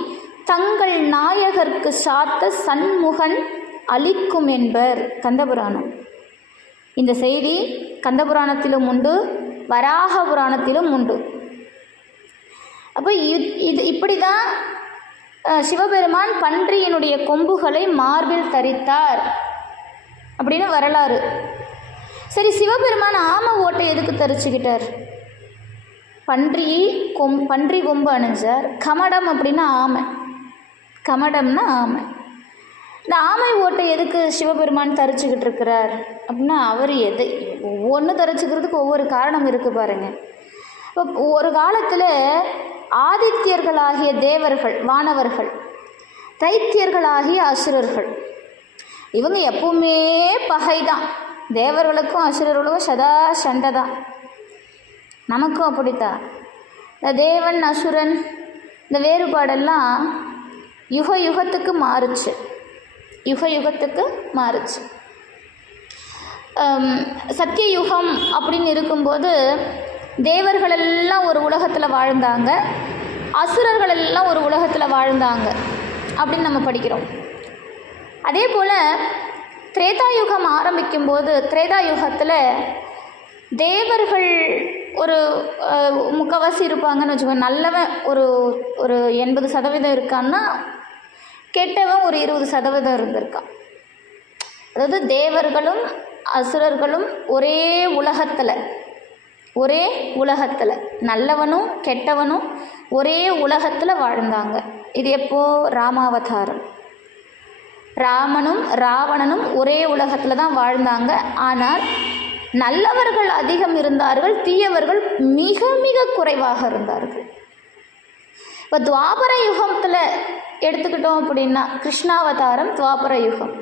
தங்கள் நாயகர்க்கு சாத்த சண்முகன் அளிக்கும் என்பர். கந்தபுராணம். இந்த செய்தி கந்தபுராணத்திலும் உண்டு, வராக புராணத்திலும் உண்டு. அப்போ இப்படி தான் சிவபெருமான் பன்றியினுடைய கொம்புகளை மார்பில் தரித்தார் அப்படின்னு வரலாறு. சரி, சிவபெருமான் ஆமை ஓட்டை எதுக்கு தரிச்சுக்கிட்டார்? பன்றி கொம்பு அணிஞ்சார். கமடம் அப்படின்னா ஆமை, கமடம்னா ஆமை. இந்த ஆமை ஓட்டை எதுக்கு சிவபெருமான் தரிச்சுக்கிட்டு இருக்கிறார் அப்படின்னா, அவர் ஒவ்வொன்று தரிச்சுக்கிறதுக்கு ஒவ்வொரு காரணம் இருக்குது பாருங்கள். இப்போ ஒரு காலத்தில் ஆதித்யர்களாகிய தேவர்கள், வானவர்கள், தைத்தியர்களாகிய அசுரர்கள், இவங்க எப்பவுமே பகைதான். தேவர்களுக்கும் அசுரர்களுக்கும் சதா சண்டை தான். நமக்கும் அப்படித்தான். இந்த தேவன் அசுரன் இந்த வேறுபாடெல்லாம் யுக யுகத்துக்கு மாறுச்சு, யுக யுகத்துக்கு மாறுச்சு. சத்தியயுகம் அப்படின்னு இருக்கும்போது தேவர்களெல்லாம் ஒரு உலகத்தில் வாழ்ந்தாங்க, அசுரர்களெல்லாம் ஒரு உலகத்தில் வாழ்ந்தாங்க அப்படின்னு நம்ம படிக்கிறோம். அதே போல் திரேதாயுகம் ஆரம்பிக்கும்போது திரேதாயுகத்தில் தேவர்கள் ஒரு முக்கால்வாசி இருப்பாங்கன்னு வச்சுக்கோங்க. நல்லவன் ஒரு ஒரு 80% இருக்கான்னா கெட்டவன் ஒரு 20% இருந்திருக்கான். அதாவது தேவர்களும் அசுரர்களும் ஒரே உலகத்தில் நல்லவனும் கெட்டவனும் ஒரே உலகத்தில் வாழ்ந்தாங்க. இது எப்போது? ராமாவதாரம். ராமனும் ராவணனும் ஒரே உலகத்தில் தான் வாழ்ந்தாங்க. ஆனால் நல்லவர்கள் அதிகம் இருந்தார்கள், தீயவர்கள் மிக மிக குறைவாக இருந்தார்கள். இப்போ துவாபர யுகத்தில் எடுத்துக்கிட்டோம் அப்படின்னா கிருஷ்ணாவதாரம் துவாபர யுகம்.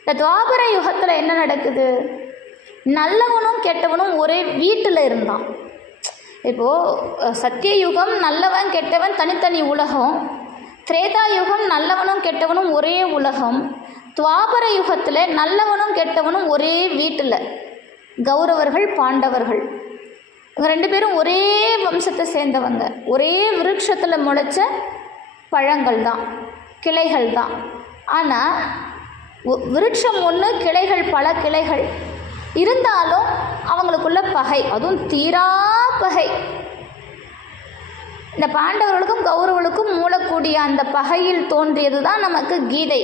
இந்த துவாபர யுகத்தில் என்ன நடக்குது? நல்லவனும் கெட்டவனும் ஒரே வீட்டில் இருந்தான். இப்போது சத்தியயுகம் நல்லவன் கெட்டவன் தனித்தனி உலகம், திரேதாயுகம் நல்லவனும் கெட்டவனும் ஒரே உலகம், துவாபர யுகத்தில் நல்லவனும் கெட்டவனும் ஒரே வீட்டில். கௌரவர்கள் பாண்டவர்கள் இவங்க 2 பேரும் ஒரே வம்சத்தை சேர்ந்தவங்க, ஒரே விருட்சத்தில் முளைச்ச பழங்கள் தான், கிளைகள் தான். ஆனால் விருட்சம் ஒன்று, கிளைகள் பல கிளைகள் இருந்தாலும் அவங்களுக்குள்ள பகை, அதுவும் தீரா பகை. இந்த பாண்டவர்களுக்கும் கௌரவர்களுக்கும் மூலக்கூடிய அந்த பகையில் தோன்றியது தான் நமக்கு கீதை.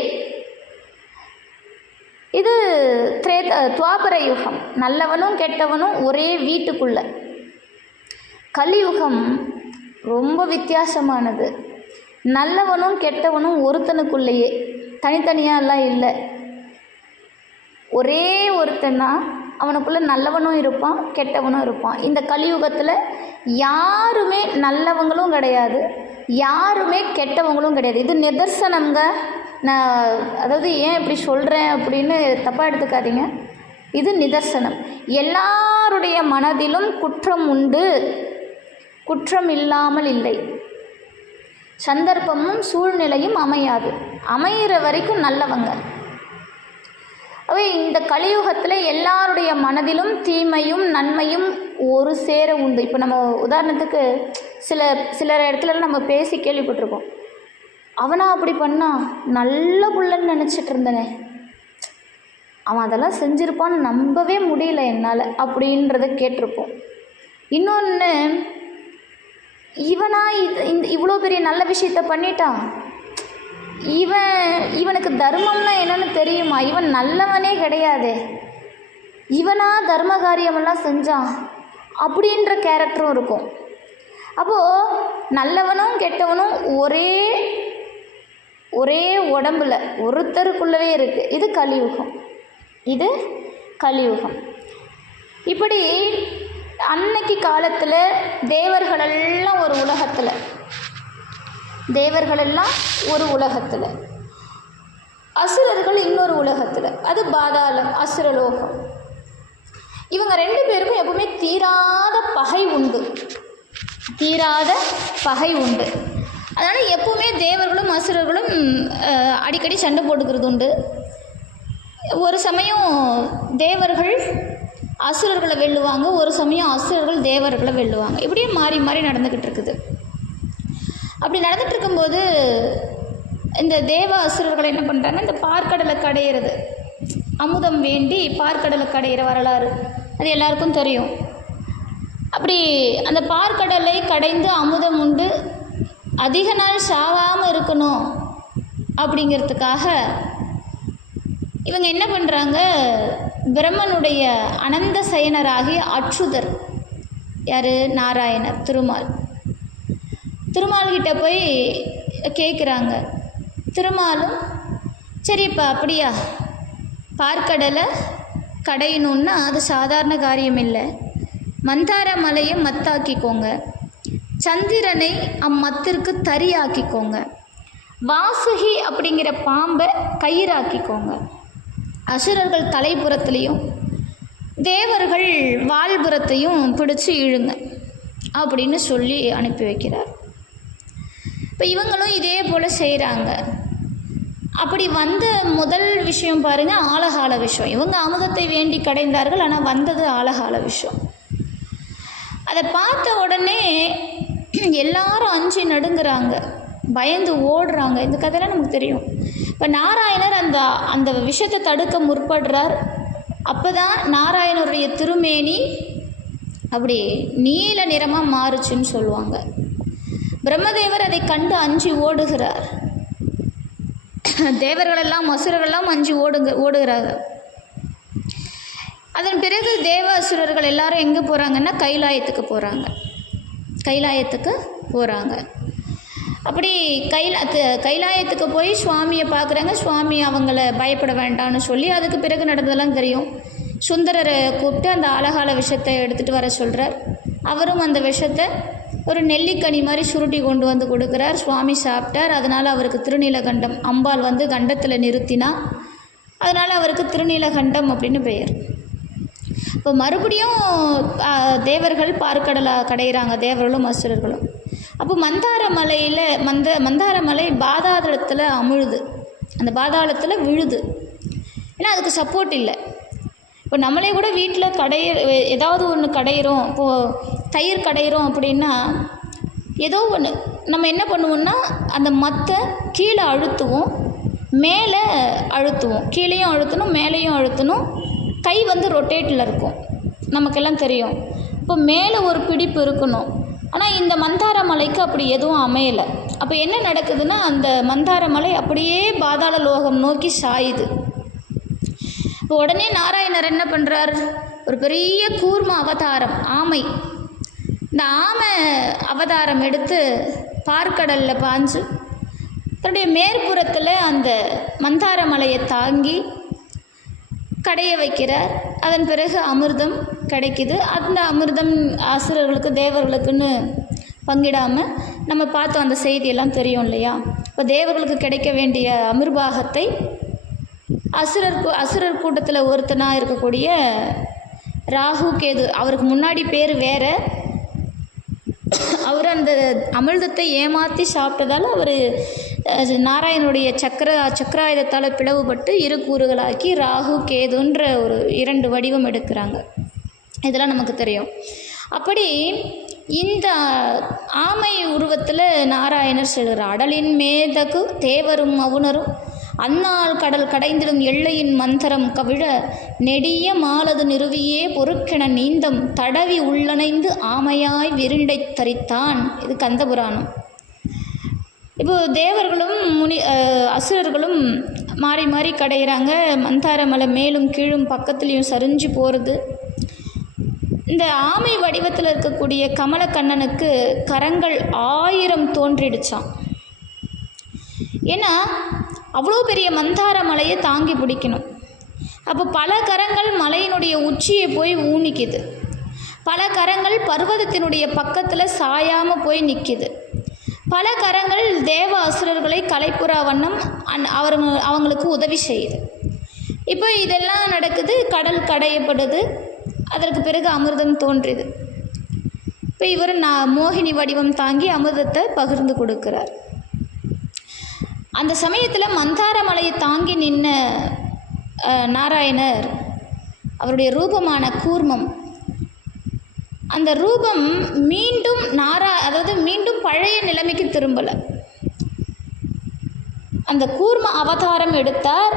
இது துவாபர யுகம், நல்லவனும் கெட்டவனும் ஒரே வீட்டுக்குள்ள. கலியுகம் ரொம்ப வித்தியாசமானது. நல்லவனும் கெட்டவனும் ஒருத்தனுக்குள்ளேயே, தனித்தனியாலாம் இல்லை. ஒரே ஒருத்தன் தான், அவனுக்குள்ளே நல்லவனும் இருப்பான் கெட்டவனும் இருப்பான். இந்த கலியுகத்தில் யாருமே நல்லவங்களும் கிடையாது, யாருமே கெட்டவங்களும் கிடையாது. இது நிதர்சனங்க. நான் அதாவது ஏன் இப்படி சொல்கிறேன் அப்படின்னு தப்பாக எடுத்துக்காதீங்க. இது நிதர்சனம். எல்லாருடைய மனதிலும் குற்றம் உண்டு, குற்றம் இல்லாமல் இல்லை. சந்தர்ப்பமும் சூழ்நிலையும் அமையாது, அமைகிற வரைக்கும் நல்லவங்க. அவை இந்த கலியுகத்தில் எல்லாருடைய மனதிலும் தீமையும் நன்மையும் ஒரு சேர உண்டு. இப்போ நம்ம உதாரணத்துக்கு சில இடத்துல நம்ம பேசி கேள்விப்பட்டிருக்கோம், அவனா அப்படி பண்ணா நல்ல புள்ளன்னு நினச்சிட்டு இருந்தனே, அவன் அதெல்லாம் செஞ்சுருப்பான்னு நம்பவே முடியல என்னால் அப்படின்றத கேட்டிருப்போம். இன்னொன்று, இவனா இவ்வளோ பெரிய நல்ல விஷயத்த பண்ணிட்டான், இவனுக்கு தர்மம்னா என்னன்னு தெரியுமா, இவன் நல்லவனே கிடையாது, இவனா தர்ம காரியமெல்லாம் செஞ்சான் அப்படின்ற கேரக்டரும் இருக்கும். அப்போது நல்லவனும் கெட்டவனும் ஒரே உடம்புல ஒருத்தருக்குள்ளவே இருக்குது. இது கலியுகம், இது கலியுகம். இப்படி அன்னைக்கு காலத்தில் தேவர்களெல்லாம் ஒரு உலகத்தில், அசுரர்கள் இன்னொரு உலகத்தில், அது பாதாளம், அசுரலோகம். இவங்க 2 பேருக்கும் எப்பவுமே தீராத பகை உண்டு. அதனால் எப்பவுமே தேவர்களும் அசுரர்களும் அடிக்கடி சண்டை போட்டுக்கிறது உண்டு. ஒரு சமயம் தேவர்கள் அசுரர்களை வெல்லுவாங்க, ஒரு சமயம் அசுரர்கள் தேவர்களை வெல்லுவாங்க. இப்படியே மாறி மாறி நடந்துக்கிட்டு இருக்குது. அப்படி நடந்துட்டு இருக்கும்போது இந்த தேவ அசுரர்கள் என்ன பண்ணுறாங்க, இந்த பார்க்கடலை கடையிறது, அமுதம் வேண்டி பார்க்கடலை கடையிற வரலாறு அது எல்லாருக்கும் தெரியும். அப்படி அந்த பார்க்கடலை கடைந்து அமுதம் உண்டு அதிக நாள் சாவாமல் இருக்கணும் அப்படிங்கிறதுக்காக இவங்க என்ன பண்ணுறாங்க, பிரம்மனுடைய அனந்த சயனராகிய அச்சுதர், யார், நாராயணர், திருமால்கிட்ட போய் கேட்குறாங்க. திருமாலும் சரிப்பா அப்படியா, பார்க்கடலை கடையணுன்னா அது சாதாரண காரியம் இல்லை, மந்தார மலையை மத்தாக்கிக்கோங்க, சந்திரனை அம்மத்திற்கு தறியாக்கிக்கோங்க, வாசுகி அப்படிங்கிற பாம்பை கயிறாக்கிக்கோங்க, அசுரர்கள் தலைப்புறத்துலேயும் தேவர்கள் வால்புறத்தையும் பிடிச்சி இழுங்க அப்படின்னு சொல்லி அனுப்பி வைக்கிறார். இப்போ இவங்களும் இதே போல் செய்கிறாங்க. அப்படி வந்த முதல் விஷயம் பாருங்கள், ஆலகால விஷம். இவங்க அமுதத்தை வேண்டி கடைந்தார்கள், ஆனால் வந்தது ஆலகால விஷம். அதை பார்த்த உடனே எல்லாரும் அஞ்சு நடுங்குறாங்க, பயந்து ஓடுறாங்க. இந்த கதையெல்லாம் நமக்கு தெரியும். இப்போ நாராயணர் அந்த விஷத்தை தடுக்க முற்படுறார். அப்போ தான் நாராயணருடைய திருமேனி அப்படி நீல நிறமாக மாறுச்சுன்னு சொல்லுவாங்க. பிரம்மதேவர் அதை கண்டு அஞ்சு ஓடுகிறார். தேவர்களெல்லாம் அசுரர்களெல்லாம் அஞ்சு ஓடுகிறாங்க. அதன் பிறகு தேவ அசுரர்கள் எல்லாரும் எங்கே போகிறாங்கன்னா கைலாயத்துக்கு போகிறாங்க. அப்படி கைலாயத்துக்கு போய் சுவாமியை பார்க்குறாங்க. சுவாமி அவங்கள பயப்பட வேண்டாம்னு சொல்லி, அதுக்கு பிறகு நடந்ததெல்லாம் தெரியும். சுந்தரரை கூப்பிட்டு அந்த ஆலகால விஷத்தை எடுத்துகிட்டு வர சொல்கிறார். அவரும் அந்த விஷத்தை ஒரு நெல்லிக்கனி மாதிரி சுருட்டி கொண்டு வந்து கொடுக்குறார். சுவாமி சாப்பிட்டார். அதனால் அவருக்கு திருநீலகண்டம், அம்பாள் வந்து கண்டத்தில் நிறுத்தினா, அதனால் அவருக்கு திருநீலகண்டம் அப்படின்னு பெயர். இப்போ மறுபடியும் தேவர்கள் பார்க்கடலை கடைகிறாங்க, தேவர்களும் அசுரர்களும். அப்போ மந்தார மலை பாதாளத்தில் அமிழுது, அந்த பாதாளத்தில் விழுது. ஏன்னா அதுக்கு சப்போர்ட் இல்லை. இப்போ நம்மளே கூட வீட்டில் ஏதாவது ஒன்று கடையிறோம், இப்போது தயிர் கடையிறோம் அப்படின்னா ஏதோ ஒன்று நம்ம என்ன பண்ணுவோம்னா அந்த மத்தை கீழே அழுத்துவோம், மேலே அழுத்துவோம், கீழேயும் அழுத்தணும் மேலேயும் அழுத்தணும். கை வந்து ரொட்டேட்டில் இருக்கும், நமக்கெல்லாம் தெரியும். இப்போ மேலே ஒரு பிடிப்பு இருக்கணும். ஆனால் இந்த மந்தார மலைக்கு அப்படி எதுவும் அமையலை. அப்போ என்ன நடக்குதுன்னா அந்த மந்தார மலை அப்படியே பாதாள லோகம் நோக்கி சாயுது. இப்போ உடனே நாராயணர் என்ன பண்ணுறார், ஒரு பெரிய கூர்ம அவதாரம், ஆமை, இந்த ஆமை அவதாரம் எடுத்து பார்க்கடலில் பாஞ்சு தன்னுடைய மேற்புறத்தில் அந்த மந்தார மலையை தாங்கி கடைய வைக்கிறார். அதன் பிறகு அமிர்தம் கிடைக்குது. அந்த அமிர்தம் அசுரர்களுக்கு தேவர்களுக்குன்னு பங்கிடாமல் நம்ம பார்த்தோம், அந்த செய்தியெல்லாம் தெரியும் இல்லையா. இப்போ தேவர்களுக்கு கிடைக்க வேண்டிய அமிர்பாகத்தை அசுரர் கூட்டத்தில் ஒருத்தனாக இருக்கக்கூடிய ராகு கேது, அவருக்கு முன்னாடி பேர் வேறு, அவர் அந்த அமிர்தத்தை ஏமாற்றி சாப்பிட்டதால் அவர் நாராயணனுடைய சக்கராயுதத்தால் பிளவுபட்டு இரு கூறுகளாக்கி ராகு கேதுன்ற ஒரு 2 வடிவம் எடுக்கிறாங்க. இதெல்லாம் நமக்கு தெரியும். அப்படி இந்த ஆமை உருவத்தில் நாராயணர் செல்கிறார். அடலின் மேதகு தேவரும் அவுணரும் அந்நாள் கடல் கடைந்திடும் எல்லையின் மந்தரம் கவிழ நெடிய மாலது நிறுவியே பொறுக்கென நீந்தம் தடவி உள்ளணைந்து ஆமையாய் விருண்டை தரித்தான். இது கந்தபுராணம். இப்போ தேவர்களும் அசுரர்களும் மாறி மாறி கடைகிறாங்க. மந்தார மலை மேலும் கீழும் பக்கத்துலேயும் சரிஞ்சு போகிறது. இந்த ஆமை வடிவத்தில் இருக்கக்கூடிய கமலக்கண்ணனுக்கு கரங்கள் 1000 தோன்றிடுச்சான். ஏன்னா அவ்வளோ பெரிய மந்தார மலையை தாங்கி பிடிக்கணும். அப்போ பல கரங்கள் மலையினுடைய உச்சியை போய் ஊனிக்குது, பல கரங்கள் பர்வதத்தினுடைய பக்கத்தில் சாயாமல் போய் நிற்கிது, பல கரங்கள் தேவ அசுரர்களை கலைப்புறா வண்ணம் அவங்களுக்கு உதவி செய்யுது. இப்போ இதெல்லாம் நடக்குது. கடல் கடையப்படுது. அதற்கு பிறகு அமிர்தம் தோன்றியது. இப்போ இவர் மோகினி வடிவம் தாங்கி அமிர்தத்தை பகிர்ந்து கொடுக்கிறார். அந்த சமயத்தில் மந்தார மலையை தாங்கி நின்ன நாராயணர், அவருடைய ரூபமான கூர்மம், அந்த ரூபம் மீண்டும் மீண்டும் பழைய நிலைமைக்கு திரும்பலை. அந்த கூர்ம அவதாரம் எடுத்தார்.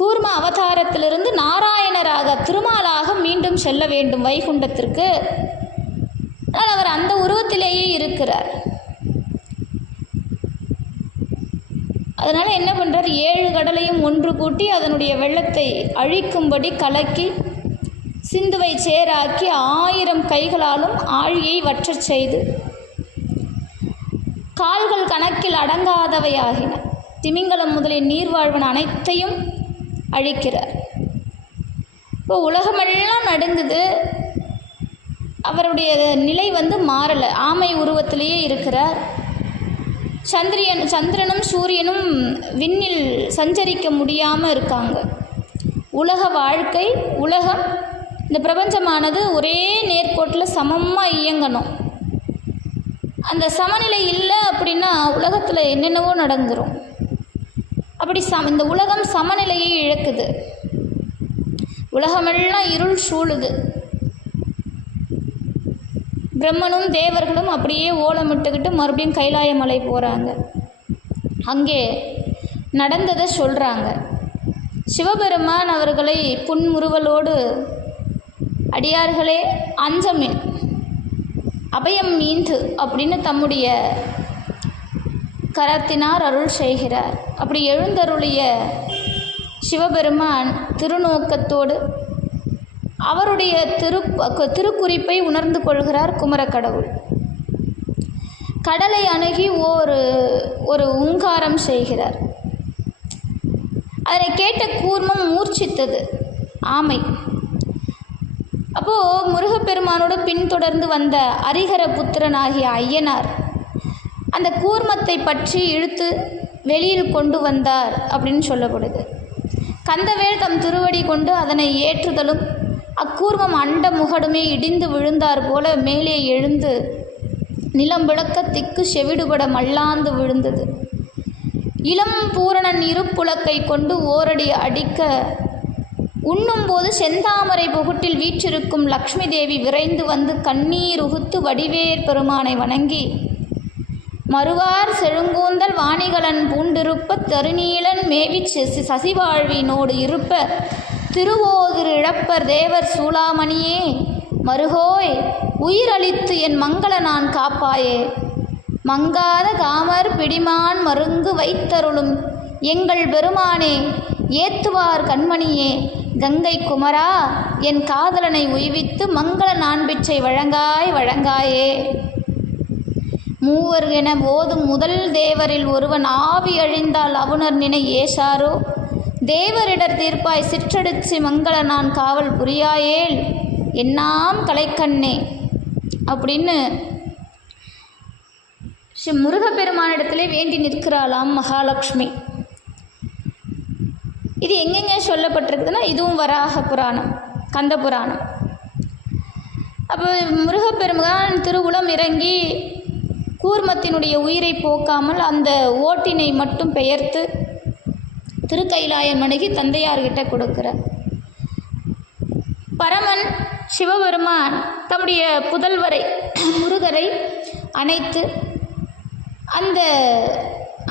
கூர்ம அவதாரத்திலிருந்து நாராயணராக திருமாலாக மீண்டும் செல்ல வேண்டும் வைகுண்டத்திற்கு. ஆனால் அவர் அந்த உருவத்திலேயே இருக்கிறார். அதனால் என்ன பண்ணுறார், 7 கடலையும் ஒன்று கூட்டி அதனுடைய வெள்ளத்தை அழிக்கும்படி கலக்கி சிந்துவை சேராக்கி 1000 கைகளாலும் ஆழியை வற்றச் செய்து கால்கள் கணக்கில் அடங்காதவையாகின. திமிங்கலம் முதலிய நீர்வாழ்வன அனைத்தையும் அழிக்கிறார். இப்போ உலகமெல்லாம் நடுங்குது. அவருடைய நிலை மாறலை, ஆமை உருவத்திலேயே இருக்கிறார். சந்திரனும் சூரியனும் விண்ணில் சஞ்சரிக்க முடியாமல் இருக்காங்க. உலக வாழ்க்கை, உலகம் இந்த பிரபஞ்சமானது ஒரே நேர்கோட்டில் சமமாக இயங்கணும். அந்த சமநிலை இல்லை அப்படின்னா உலகத்தில் என்னென்னவோ நடந்துடும். அப்படி இந்த உலகம் சமநிலையை இழக்குது. உலகமெல்லாம் இருள் சூழுது. பிரம்மனும் தேவர்களும் அப்படியே ஓலமிட்டுக்கிட்டு மறுபடியும் கைலாய மலை போகிறாங்க. அங்கே நடந்ததை சொல்கிறாங்க. சிவபெருமான் அவர்களை புன்முறுவலோடு, அடியார்களே அஞ்சமின், அபயம் மீந்து அப்படின்னு தம்முடைய கரத்தினார் அருள் செய்கிறார். அப்படி எழுந்தருளிய சிவபெருமான் திருநோக்கத்தோடு அவருடைய திருக்குறிப்பை உணர்ந்து கொள்கிறார் குமரக்கடவுள். கடலை அணுகி ஒரு ஊங்காரம் செய்கிறார். அதனை கேட்ட கூர்மம் மூர்ச்சித்தது, ஆமை. அப்போது முருகப்பெருமானோடு பின்தொடர்ந்து வந்த அரிகர புத்திரனாகிய ஐயனார் அந்த கூர்மத்தை பற்றி இழுத்து வெளியில் கொண்டு வந்தார் அப்படின்னு சொல்லப்படுது. கந்தவேல் தம் திருவடி கொண்டு அதனை ஏற்றுதலும் அக்கூர்மம் அண்ட முகடுமே இடிந்து விழுந்தார் போல மேலே எழுந்து நிலம் விளக்க திக்கு செவிடுபட மல்லாந்து விழுந்தது. இளம் பூரணன் இருப்புலக்கை கொண்டு ஓரடி அடிக்க உண்ணும்போது செந்தாமரை புகுட்டில் வீற்றிருக்கும் லக்ஷ்மி தேவி விரைந்து வந்து கண்ணீர் உகுத்து வடிவேர் பெருமானை வணங்கி மறுவார் செழுங்கூந்தல் வாணிகளன் பூண்டிருப்ப தருநீலன் மேவி சசிவாழ்வினோடு இருப்ப திருவோதிரு இழப்பர் தேவர் சூளாமணியே மருகோய் உயிரளித்து என் மங்கள நான் காப்பாயே, மங்காத காமர் பிடிமான் மருங்கு வைத்தருளும் எங்கள் பெருமானே, ஏத்துவார் கண்மணியே, கங்கை குமரா என் காதலனை உய்வித்து மங்கள நான்பிச்சை வழங்காய் வழங்காயே. மூவர் என ஓதும் முதல் தேவரில் ஒருவன் ஆவி அழிந்தால் அவுணர் நினை ஏசாரோ, தேவரிடர் தீர்ப்பாய் சிற்றடிச்சு மங்கள நான் காவல் புரியாயேல் என்னாம் கலைக்கண்ணே அப்படின்னு முருகப்பெருமானிடத்திலே வேண்டி நிற்கிறாளாம் மகாலட்சுமி. இது எங்கெங்க சொல்லப்பட்டிருக்குதுன்னா இதுவும் வராக புராணம், கந்த புராணம். அப்போ முருகப்பெருமான் திருவுளம் இறங்கி கூர்மத்தினுடைய உயிரை போக்காமல் அந்த ஓட்டினை மட்டும் பெயர்த்து திருக்கைலாயம் அணுகி தந்தையார்கிட்ட கொடுக்கிறார். பரமன் சிவபெருமான் தம்முடைய புதல்வரை முருகரை அணைத்து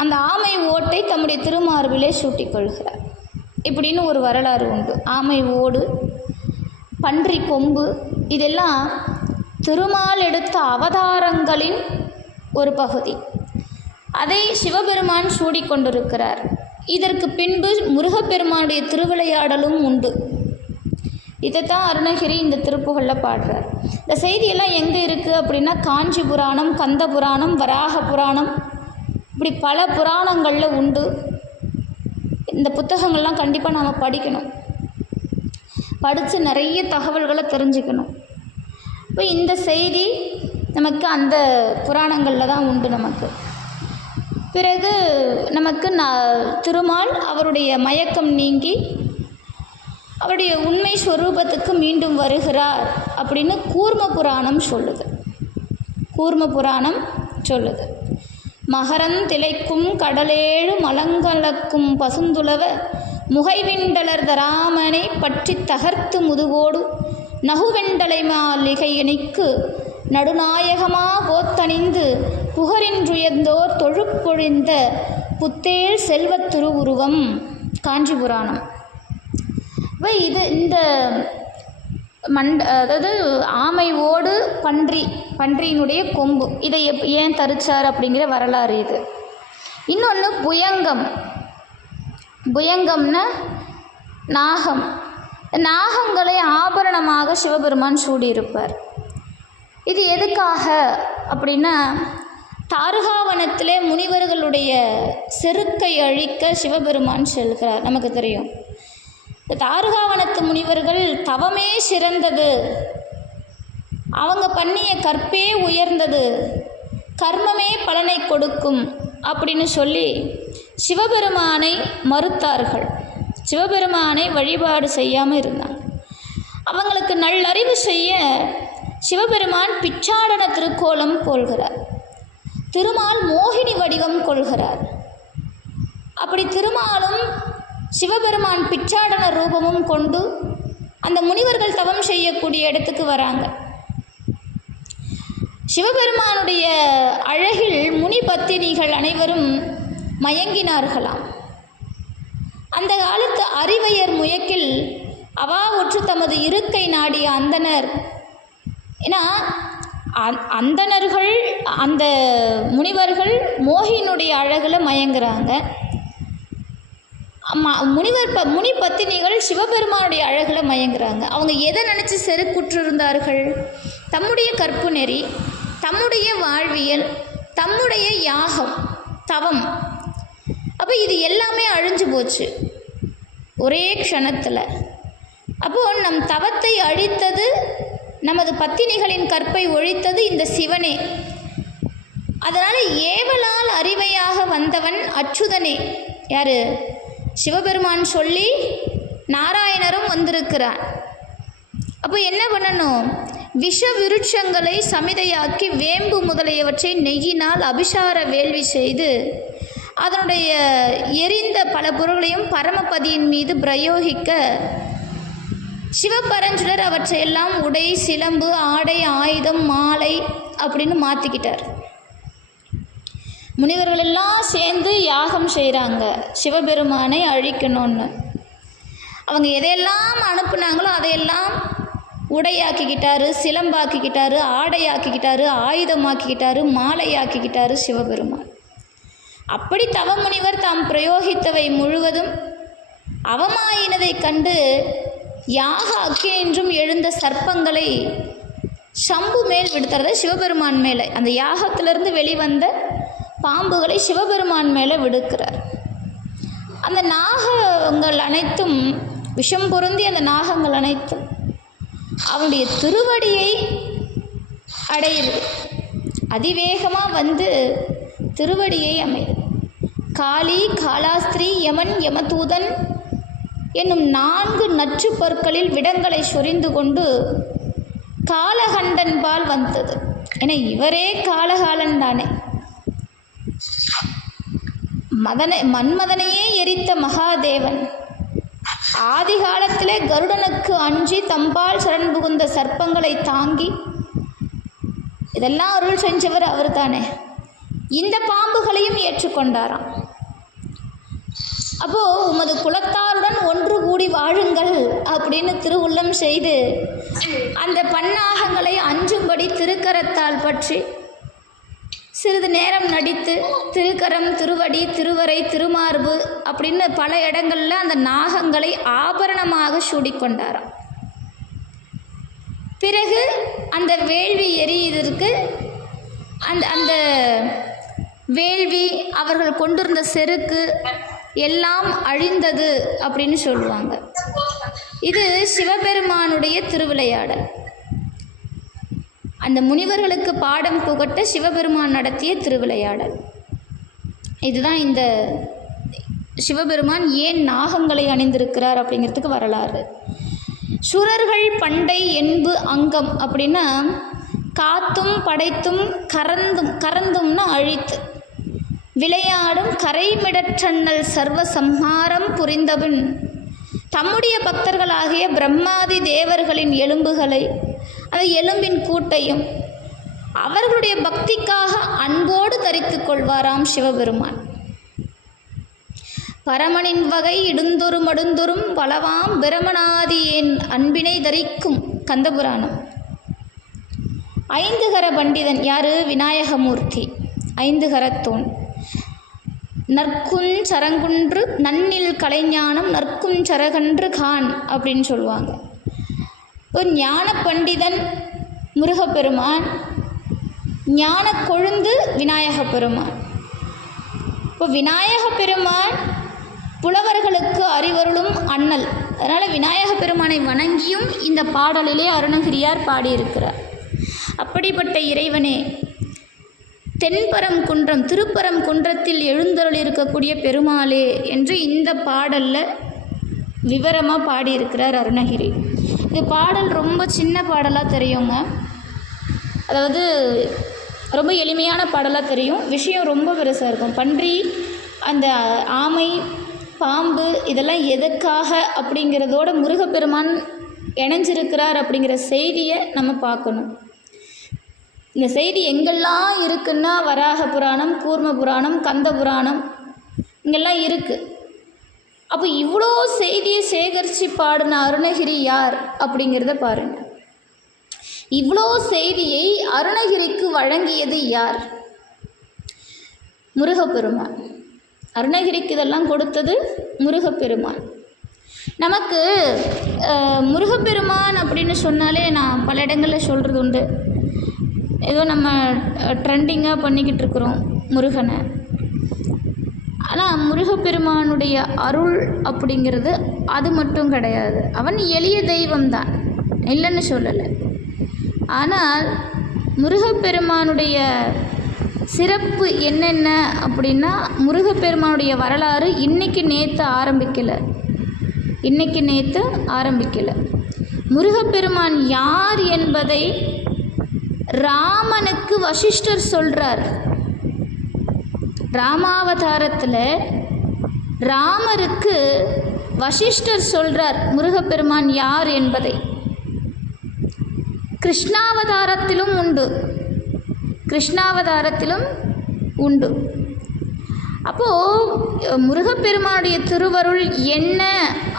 அந்த ஆமை ஓட்டை தம்முடைய திருமார்பிலே சூட்டிக்கொள்கிறார். இப்படின்னு ஒரு வரலாறு உண்டு. ஆமை ஓடு, பன்றி கொம்பு, இதெல்லாம் திருமால் எடுத்த அவதாரங்களின் ஒரு பகுதி. அதை சிவபெருமான் சூடிக்கொண்டிருக்கிறார். இதற்கு பின்பு முருகப்பெருமானுடைய திருவிளையாடலும் உண்டு. இதைத்தான் அருணகிரி இந்த திருப்புகழில் பாடுறார். இந்த செய்தியெல்லாம் எங்கே இருக்குது அப்படின்னா காஞ்சி புராணம், கந்த புராணம், வராக புராணம், இப்படி பல புராணங்களில் உண்டு. இந்த புத்தகங்கள்லாம் கண்டிப்பாக நாம் படிக்கணும், படித்து நிறைய தகவல்களை தெரிஞ்சுக்கணும். இப்போ இந்த செய்தி நமக்கு அந்த புராணங்களில் தான் உண்டு. நமக்கு பிறகு நமக்கு திருமால் அவருடைய மயக்கம் நீங்கி அவருடைய உண்மை ஸ்வரூபத்துக்கு மீண்டும் வருகிறார் அப்படின்னு கூர்ம புராணம் சொல்லுது. கூர்ம புராணம் சொல்லுது, மகரந்திளைக்கும் கடலேழு மலங்கலக்கும் பசுந்துளவ முகைவிண்டலர் தராமனை பற்றி தகர்த்து முதுகோடு நகுவெண்டலை மாளிகையணிக்கு நடுநாயகமா போத்தணிந்து புகரின்றுயர்ந்தோர் தொழுப்பொழிந்த புத்தேல் செல்வத் திருவுருவம். காஞ்சி புராணம். இது இந்த அதாவது ஆமை ஓடு, பன்றியினுடைய கொம்பு, இதை ஏன் தரிச்சார் அப்படிங்கிற வரலாறு இது. இன்னொன்று புயங்கம். புயங்கம்னா நாகம். நாகங்களை ஆபரணமாக சிவபெருமான் சூடியிருப்பார். இது எதுக்காக அப்படின்னா தாருகாவனத்திலே முனிவர்களுடைய செருக்கை அழிக்க சிவபெருமான் செல்கிறார். நமக்கு தெரியும், தாருகாவனத்து முனிவர்கள் தவமே சிறந்தது, அவங்க பண்ணிய கற்பே உயர்ந்தது, கர்மமே பலனை கொடுக்கும் அப்படின்னு சொல்லி சிவபெருமானை மறுத்தார்கள். சிவபெருமானை வழிபாடு செய்யாமல் இருந்தாங்க. அவங்களுக்கு நல்லறிவு செய்ய சிவபெருமான் பிச்சாடன திருக்கோலம் கொள்கிறார். திருமால் மோகினி வடிவம் கொள்கிறார். அப்படி திருமாலும் சிவபெருமான் பிச்சாடன ரூபமும் கொண்டு அந்த முனிவர்கள் தவம் செய்யக்கூடிய இடத்துக்கு வராங்க. சிவபெருமானுடைய அழகில் முனி பத்தினிகள் அனைவரும் மயங்கினார்களாம். அந்த காலத்து அறிவையர் முயக்கில் அவா ஒற்று தமது இருக்கை நாடிய அந்தனர், ஏன்னா அந்தணர்கள் அந்த முனிவர்கள் மோகினுடைய அழகில் மயங்குறாங்க. முனி பத்தினிகள் சிவபெருமானுடைய அழகில் மயங்குறாங்க. அவங்க எதை நினச்சி செருக்குற்று இருந்தார்கள்? தம்முடைய கற்பு நெறி, தம்முடைய வாழ்வியல், தம்முடைய யாகம், தவம். அப்போ இது எல்லாமே அழிஞ்சு போச்சு ஒரே க்ஷணத்தில். அப்போது நம் தவத்தை அழித்தது, நமது பத்தினிகளின் கற்பை ஒழித்தது இந்த சிவனே. அதனால் ஏவலால் அறிவையாக வந்தவன் அச்சுதனே. யார்? சிவபெருமான் சொல்லி நாராயணரும் வந்திருக்கிறான். அப்போ என்ன பண்ணணும்? விஷ விருட்சங்களை சமிதையாக்கி வேம்பு முதலியவற்றை நெய்யினால் அபிஷார வேள்வி செய்து அதனுடைய எரிந்த பல பொருள்களையும் பரமபதியின் மீது பிரயோகிக்க சிவபரஞ்சுடர் அவற்றையெல்லாம் உடை, சிலம்பு, ஆடை, ஆயுதம், மாலை அப்படின்னு மாற்றிக்கிட்டார். முனிவர்கள் எல்லாம் சேர்ந்து யாகம் செய்கிறாங்க சிவபெருமானை அழிக்கணும்னு. அவங்க எதையெல்லாம் அனுப்புனாங்களோ அதையெல்லாம் உடையாக்கிக்கிட்டாரு, சிலம்பாக்கிக்கிட்டாரு, ஆடையாக்கிக்கிட்டாரு, ஆயுதமாக்கிக்கிட்டாரு, மாலையாக்கிக்கிட்டாரு சிவபெருமான். அப்படி தவமுனிவர் தாம் பிரயோகித்தவை முழுவதும் அவமாயினதை கண்டு யாக அக்கினின்றும் எழுந்த சர்ப்பங்களை சம்பு மேல் விடுத்துறத சிவபெருமான் மேலே, அந்த யாகத்திலிருந்து வெளிவந்த பாம்புகளை சிவபெருமான் மேலே விடுக்கிறார். அந்த நாகங்கள் அனைத்தும் விஷம் பொருந்தி, அந்த நாகங்கள் அனைத்தும் அவனுடைய திருவடியை அடையுது. அதிவேகமாக வந்து திருவடியை அமைது. காளி, காலாஸ்திரி, யமன், யமதூதன் என்னும் 4 நச்சு பற்களில் விடங்களை சொரிந்து கொண்டு காலகண்டன் பால் வந்தது. ஏன்னா இவரே காலகாலன் தானே. மன்மதனையே எரித்த மகாதேவன் ஆதி காலத்திலே கருடனுக்கு அஞ்சி தம்பால் சரண் புகுந்த சர்ப்பங்களை தாங்கி இதெல்லாம் அருள் செஞ்சவர் அவர் தானே. இந்த பாம்புகளையும் ஏற்றுக்கொண்டாராம். அப்போ உமது குலத்தாருடன் ஒன்று கூடி வாழுங்கள் அப்படின்னு திருவுள்ளம் செய்து அந்த பன்னாகங்களை அஞ்சும்படி திருக்கரத்தால் பற்றி சிறிது நேரம் நடித்து திருக்கரம், திருவடி, திருவரை, திருமார்பு அப்படின்னு பல இடங்களில் அந்த நாகங்களை ஆபரணமாக சூடிக்கொண்டாராம். பிறகு அந்த வேள்வி எரியுதற்கு அந்த வேள்வி, அவர்கள் கொண்டிருந்த செருக்கு எல்லாம் அழிந்தது அப்படின்னு சொல்லுவாங்க. இது சிவபெருமானுடைய திருவிளையாடல். அந்த முனிவர்களுக்கு பாடம் புகட்ட சிவபெருமான் நடத்திய திருவிளையாடல். இதுதான் இந்த சிவபெருமான் ஏன் நாகங்களை அணிந்திருக்கிறார் அப்படிங்கிறதுக்கு வரலாறு. சுரர்கள் பண்டை என்பு அங்கம் அப்படின்னா காத்தும் படைத்தும் கறந்தும்னா அழித்து விளையாடும் கரைமிடற்றண்ணல் சர்வ சம்ஹாரம் புரிந்தபின் தம்முடைய பக்தர்களாகிய பிரம்மாதி தேவர்களின் எலும்புகளை, அந்த எலும்பின் கூட்டையும் அவர்களுடைய பக்திக்காக அன்போடு தரித்து கொள்வாராம் சிவபெருமான். பரமனின் வகை இடுந்தொரு மடுந்தொரும் பலவாம் பிரமணாதி என் அன்பினை தரிக்கும் கந்தபுராணம். 5 கர பண்டிதன் யாரு? விநாயகமூர்த்தி 5 கரத்தோன். நற்குஞ் சரங்குன்று நன்னில் கலைஞானம் நற்குஞ் சரகன்று கான் அப்படின்னு சொல்லுவாங்க. இப்போ ஞான பண்டிதன் முருகப்பெருமான், ஞான கொழுந்து விநாயக பெருமான். இப்போ விநாயக பெருமான் புலவர்களுக்கு அறிவருளும் அண்ணல். அதனால் விநாயக பெருமானை வணங்கியும் இந்த பாடலிலே அருணகிரியார் பாடியிருக்கிறார். அப்படிப்பட்ட இறைவனே, தென்பரங்குன்றம் திருப்பரங்குன்றத்தில் எழுந்தருள் இருக்கக்கூடிய பெருமாளே என்று இந்த பாடலில் விவரமாக பாடியிருக்கிறார் அருணகிரி. இது பாடல் ரொம்ப சின்ன பாடலாக தெரியுங்க. அதாவது ரொம்ப எளிமையான பாடலாக தெரியும். விஷயம் ரொம்ப பெருசாக இருக்கும். பன்றி, அந்த ஆமை, பாம்பு இதெல்லாம் எதுக்காக அப்படிங்கிறதோட முருகப்பெருமான் இணைஞ்சிருக்கிறார் அப்படிங்கிற செய்தியை நம்ம பார்க்கணும். இந்த செய்தி எங்கெல்லாம் இருக்குன்னா வராக புராணம், கூர்ம புராணம், கந்த புராணம் இங்கெல்லாம் இருக்குது. அப்போ இவ்வளோ செய்தியை சேகரித்து பாடின அருணகிரி யார் அப்படிங்கிறத பாருங்கள். இவ்வளோ செய்தியை அருணகிரிக்கு வழங்கியது யார்? முருகப்பெருமான். அருணகிரிக்கு இதெல்லாம் கொடுத்தது முருகப்பெருமான். நமக்கு முருகப்பெருமான் அப்படின்னு சொன்னாலே நான் பல இடங்களில் சொல்கிறது உண்டு. ஏதோ நம்ம ட்ரெண்டிங்காக பண்ணிக்கிட்டு இருக்கிறோம் முருகனை. ஆனால் முருகப்பெருமானுடைய அருள் அப்படிங்கிறது அது மட்டும் கிடையாது. அவன் எளிய தெய்வம்தான், இல்லைன்னு சொல்லலை. ஆனால் முருகப்பெருமானுடைய சிறப்பு என்னென்ன அப்படின்னா, முருகப்பெருமானுடைய வரலாறு இன்றைக்கி நேற்று ஆரம்பிக்கலை. முருகப்பெருமான் யார் என்பதை ராமனுக்கு வசிஷ்டர் சொல்கிறார். ராமாவதாரத்தில் ராமருக்கு வசிஷ்டர் சொல்கிறார் முருகப்பெருமான் யார் என்பதை. கிருஷ்ணாவதாரத்திலும் உண்டு. அப்போது முருகப்பெருமானுடைய திருவருள் என்ன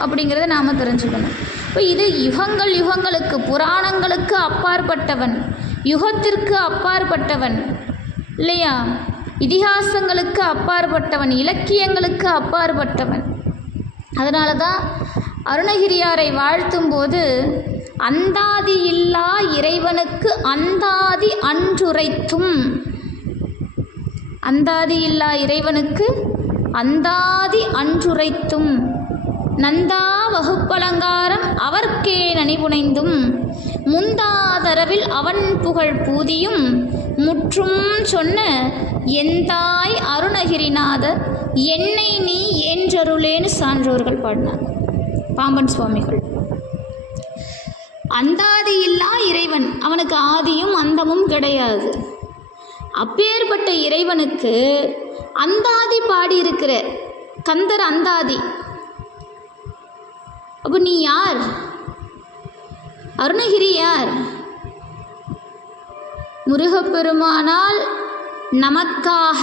அப்படிங்கிறத நாம் தெரிஞ்சுக்கணும். இப்போ இது யுகங்களுக்கு, புராணங்களுக்கு அப்பாற்பட்டவன், யுகத்திற்கு அப்பாற்பட்டவன் இல்லையா? இதிகாசங்களுக்கு அப்பாற்பட்டவன், இலக்கியங்களுக்கு அப்பாற்பட்டவன். அதனால தான் அருணகிரியாரை வாழ்த்தும்போது அந்தாதி இல்லா இறைவனுக்கு அந்தாதி அன்றுரைத்தும், அந்தாதி இல்லா இறைவனுக்கு அந்தாதி அன்றுரைத்தும், நந்தா வகுப்பலங்காரம் அவர்க்கே நனிபுனைந்தும், முந்தாதரவில் அவன் புகழ் பூதியும் முற்றும் சொன்ன எந்தாய் அருணகிரிநாதர் என்னை நீ ஏன்றருளேன்னு சான்றோர்கள் பாடினார், பாம்பன் சுவாமிகள். அந்தாதி இல்லா இறைவன், அவனுக்கு ஆதியும் அந்தமும் கிடையாது. அப்பேற்பட்ட இறைவனுக்கு அந்தாதி பாடியிருக்கிற கந்தர் அந்தாதி. அப்போ நீ யார்? அருணகிரி யார்? முருகப்பெருமானால் நமக்காக,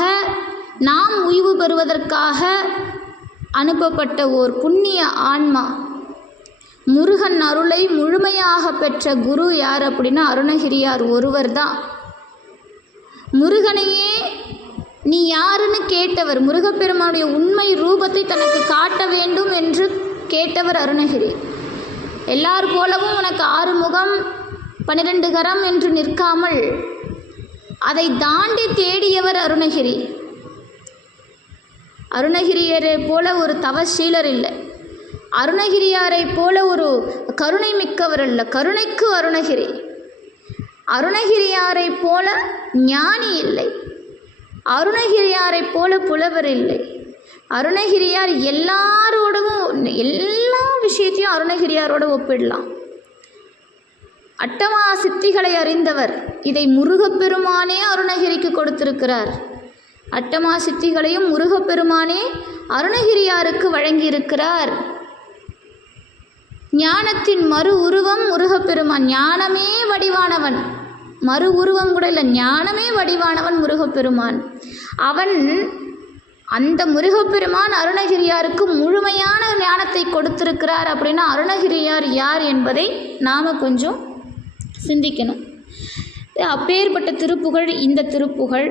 நாம் உய்வு பெறுவதற்காக அனுப்பப்பட்ட ஓர் புண்ணிய ஆன்மா. முருகன் அருளை முழுமையாக பெற்ற குரு யார் அப்படின்னா அருணகிரியார் ஒருவர் தான். முருகனையே நீ யாருன்னு கேட்டவர், முருகப்பெருமானுடைய உண்மை ரூபத்தை தனக்கு காட்ட வேண்டும் என்று கேட்டவர் அருணகிரி. எல்லார் போலவும் உனக்கு 6 முகம் 12 கரம் என்று நிற்காமல் அதை தாண்டி தேடியவர் அருணகிரி. அருணகிரியரை போல ஒரு தவசீலர் இல்லை, அருணகிரியாரை போல ஒரு கருணை மிக்கவர் அல்ல, கருணைக்கு அருணகிரி. அருணகிரியாரை போல ஞானி இல்லை, அருணகிரியாரை போல புலவர் இல்லை. அருணகிரியார் எல்லாரோடவும் எல்லா விஷயத்தையும் அருணகிரியாரோட ஒப்பிடலாம். அட்டமா சித்திகளை அறிந்தவர். இதை முருகப்பெருமானே அருணகிரிக்கு கொடுத்திருக்கிறார். அட்டமா சித்திகளையும் முருகப்பெருமானே அருணகிரியாருக்கு வழங்கியிருக்கிறார். ஞானத்தின் மறு உருவம் முருகப்பெருமான். ஞானமே வடிவானவன், மறு உருவம் கூட இல்லை, ஞானமே வடிவானவன் முருகப்பெருமான். அவன், அந்த முருகப்பெருமான் அருணகிரியாருக்கு முழுமையான ஞானத்தை கொடுத்திருக்கிறார். அப்படின்னா அருணகிரியார் யார் என்பதை நாம் கொஞ்சம் சிந்திக்கணும். அப்பேற்பட்ட திருப்புகழ் இந்த திருப்புகழ்.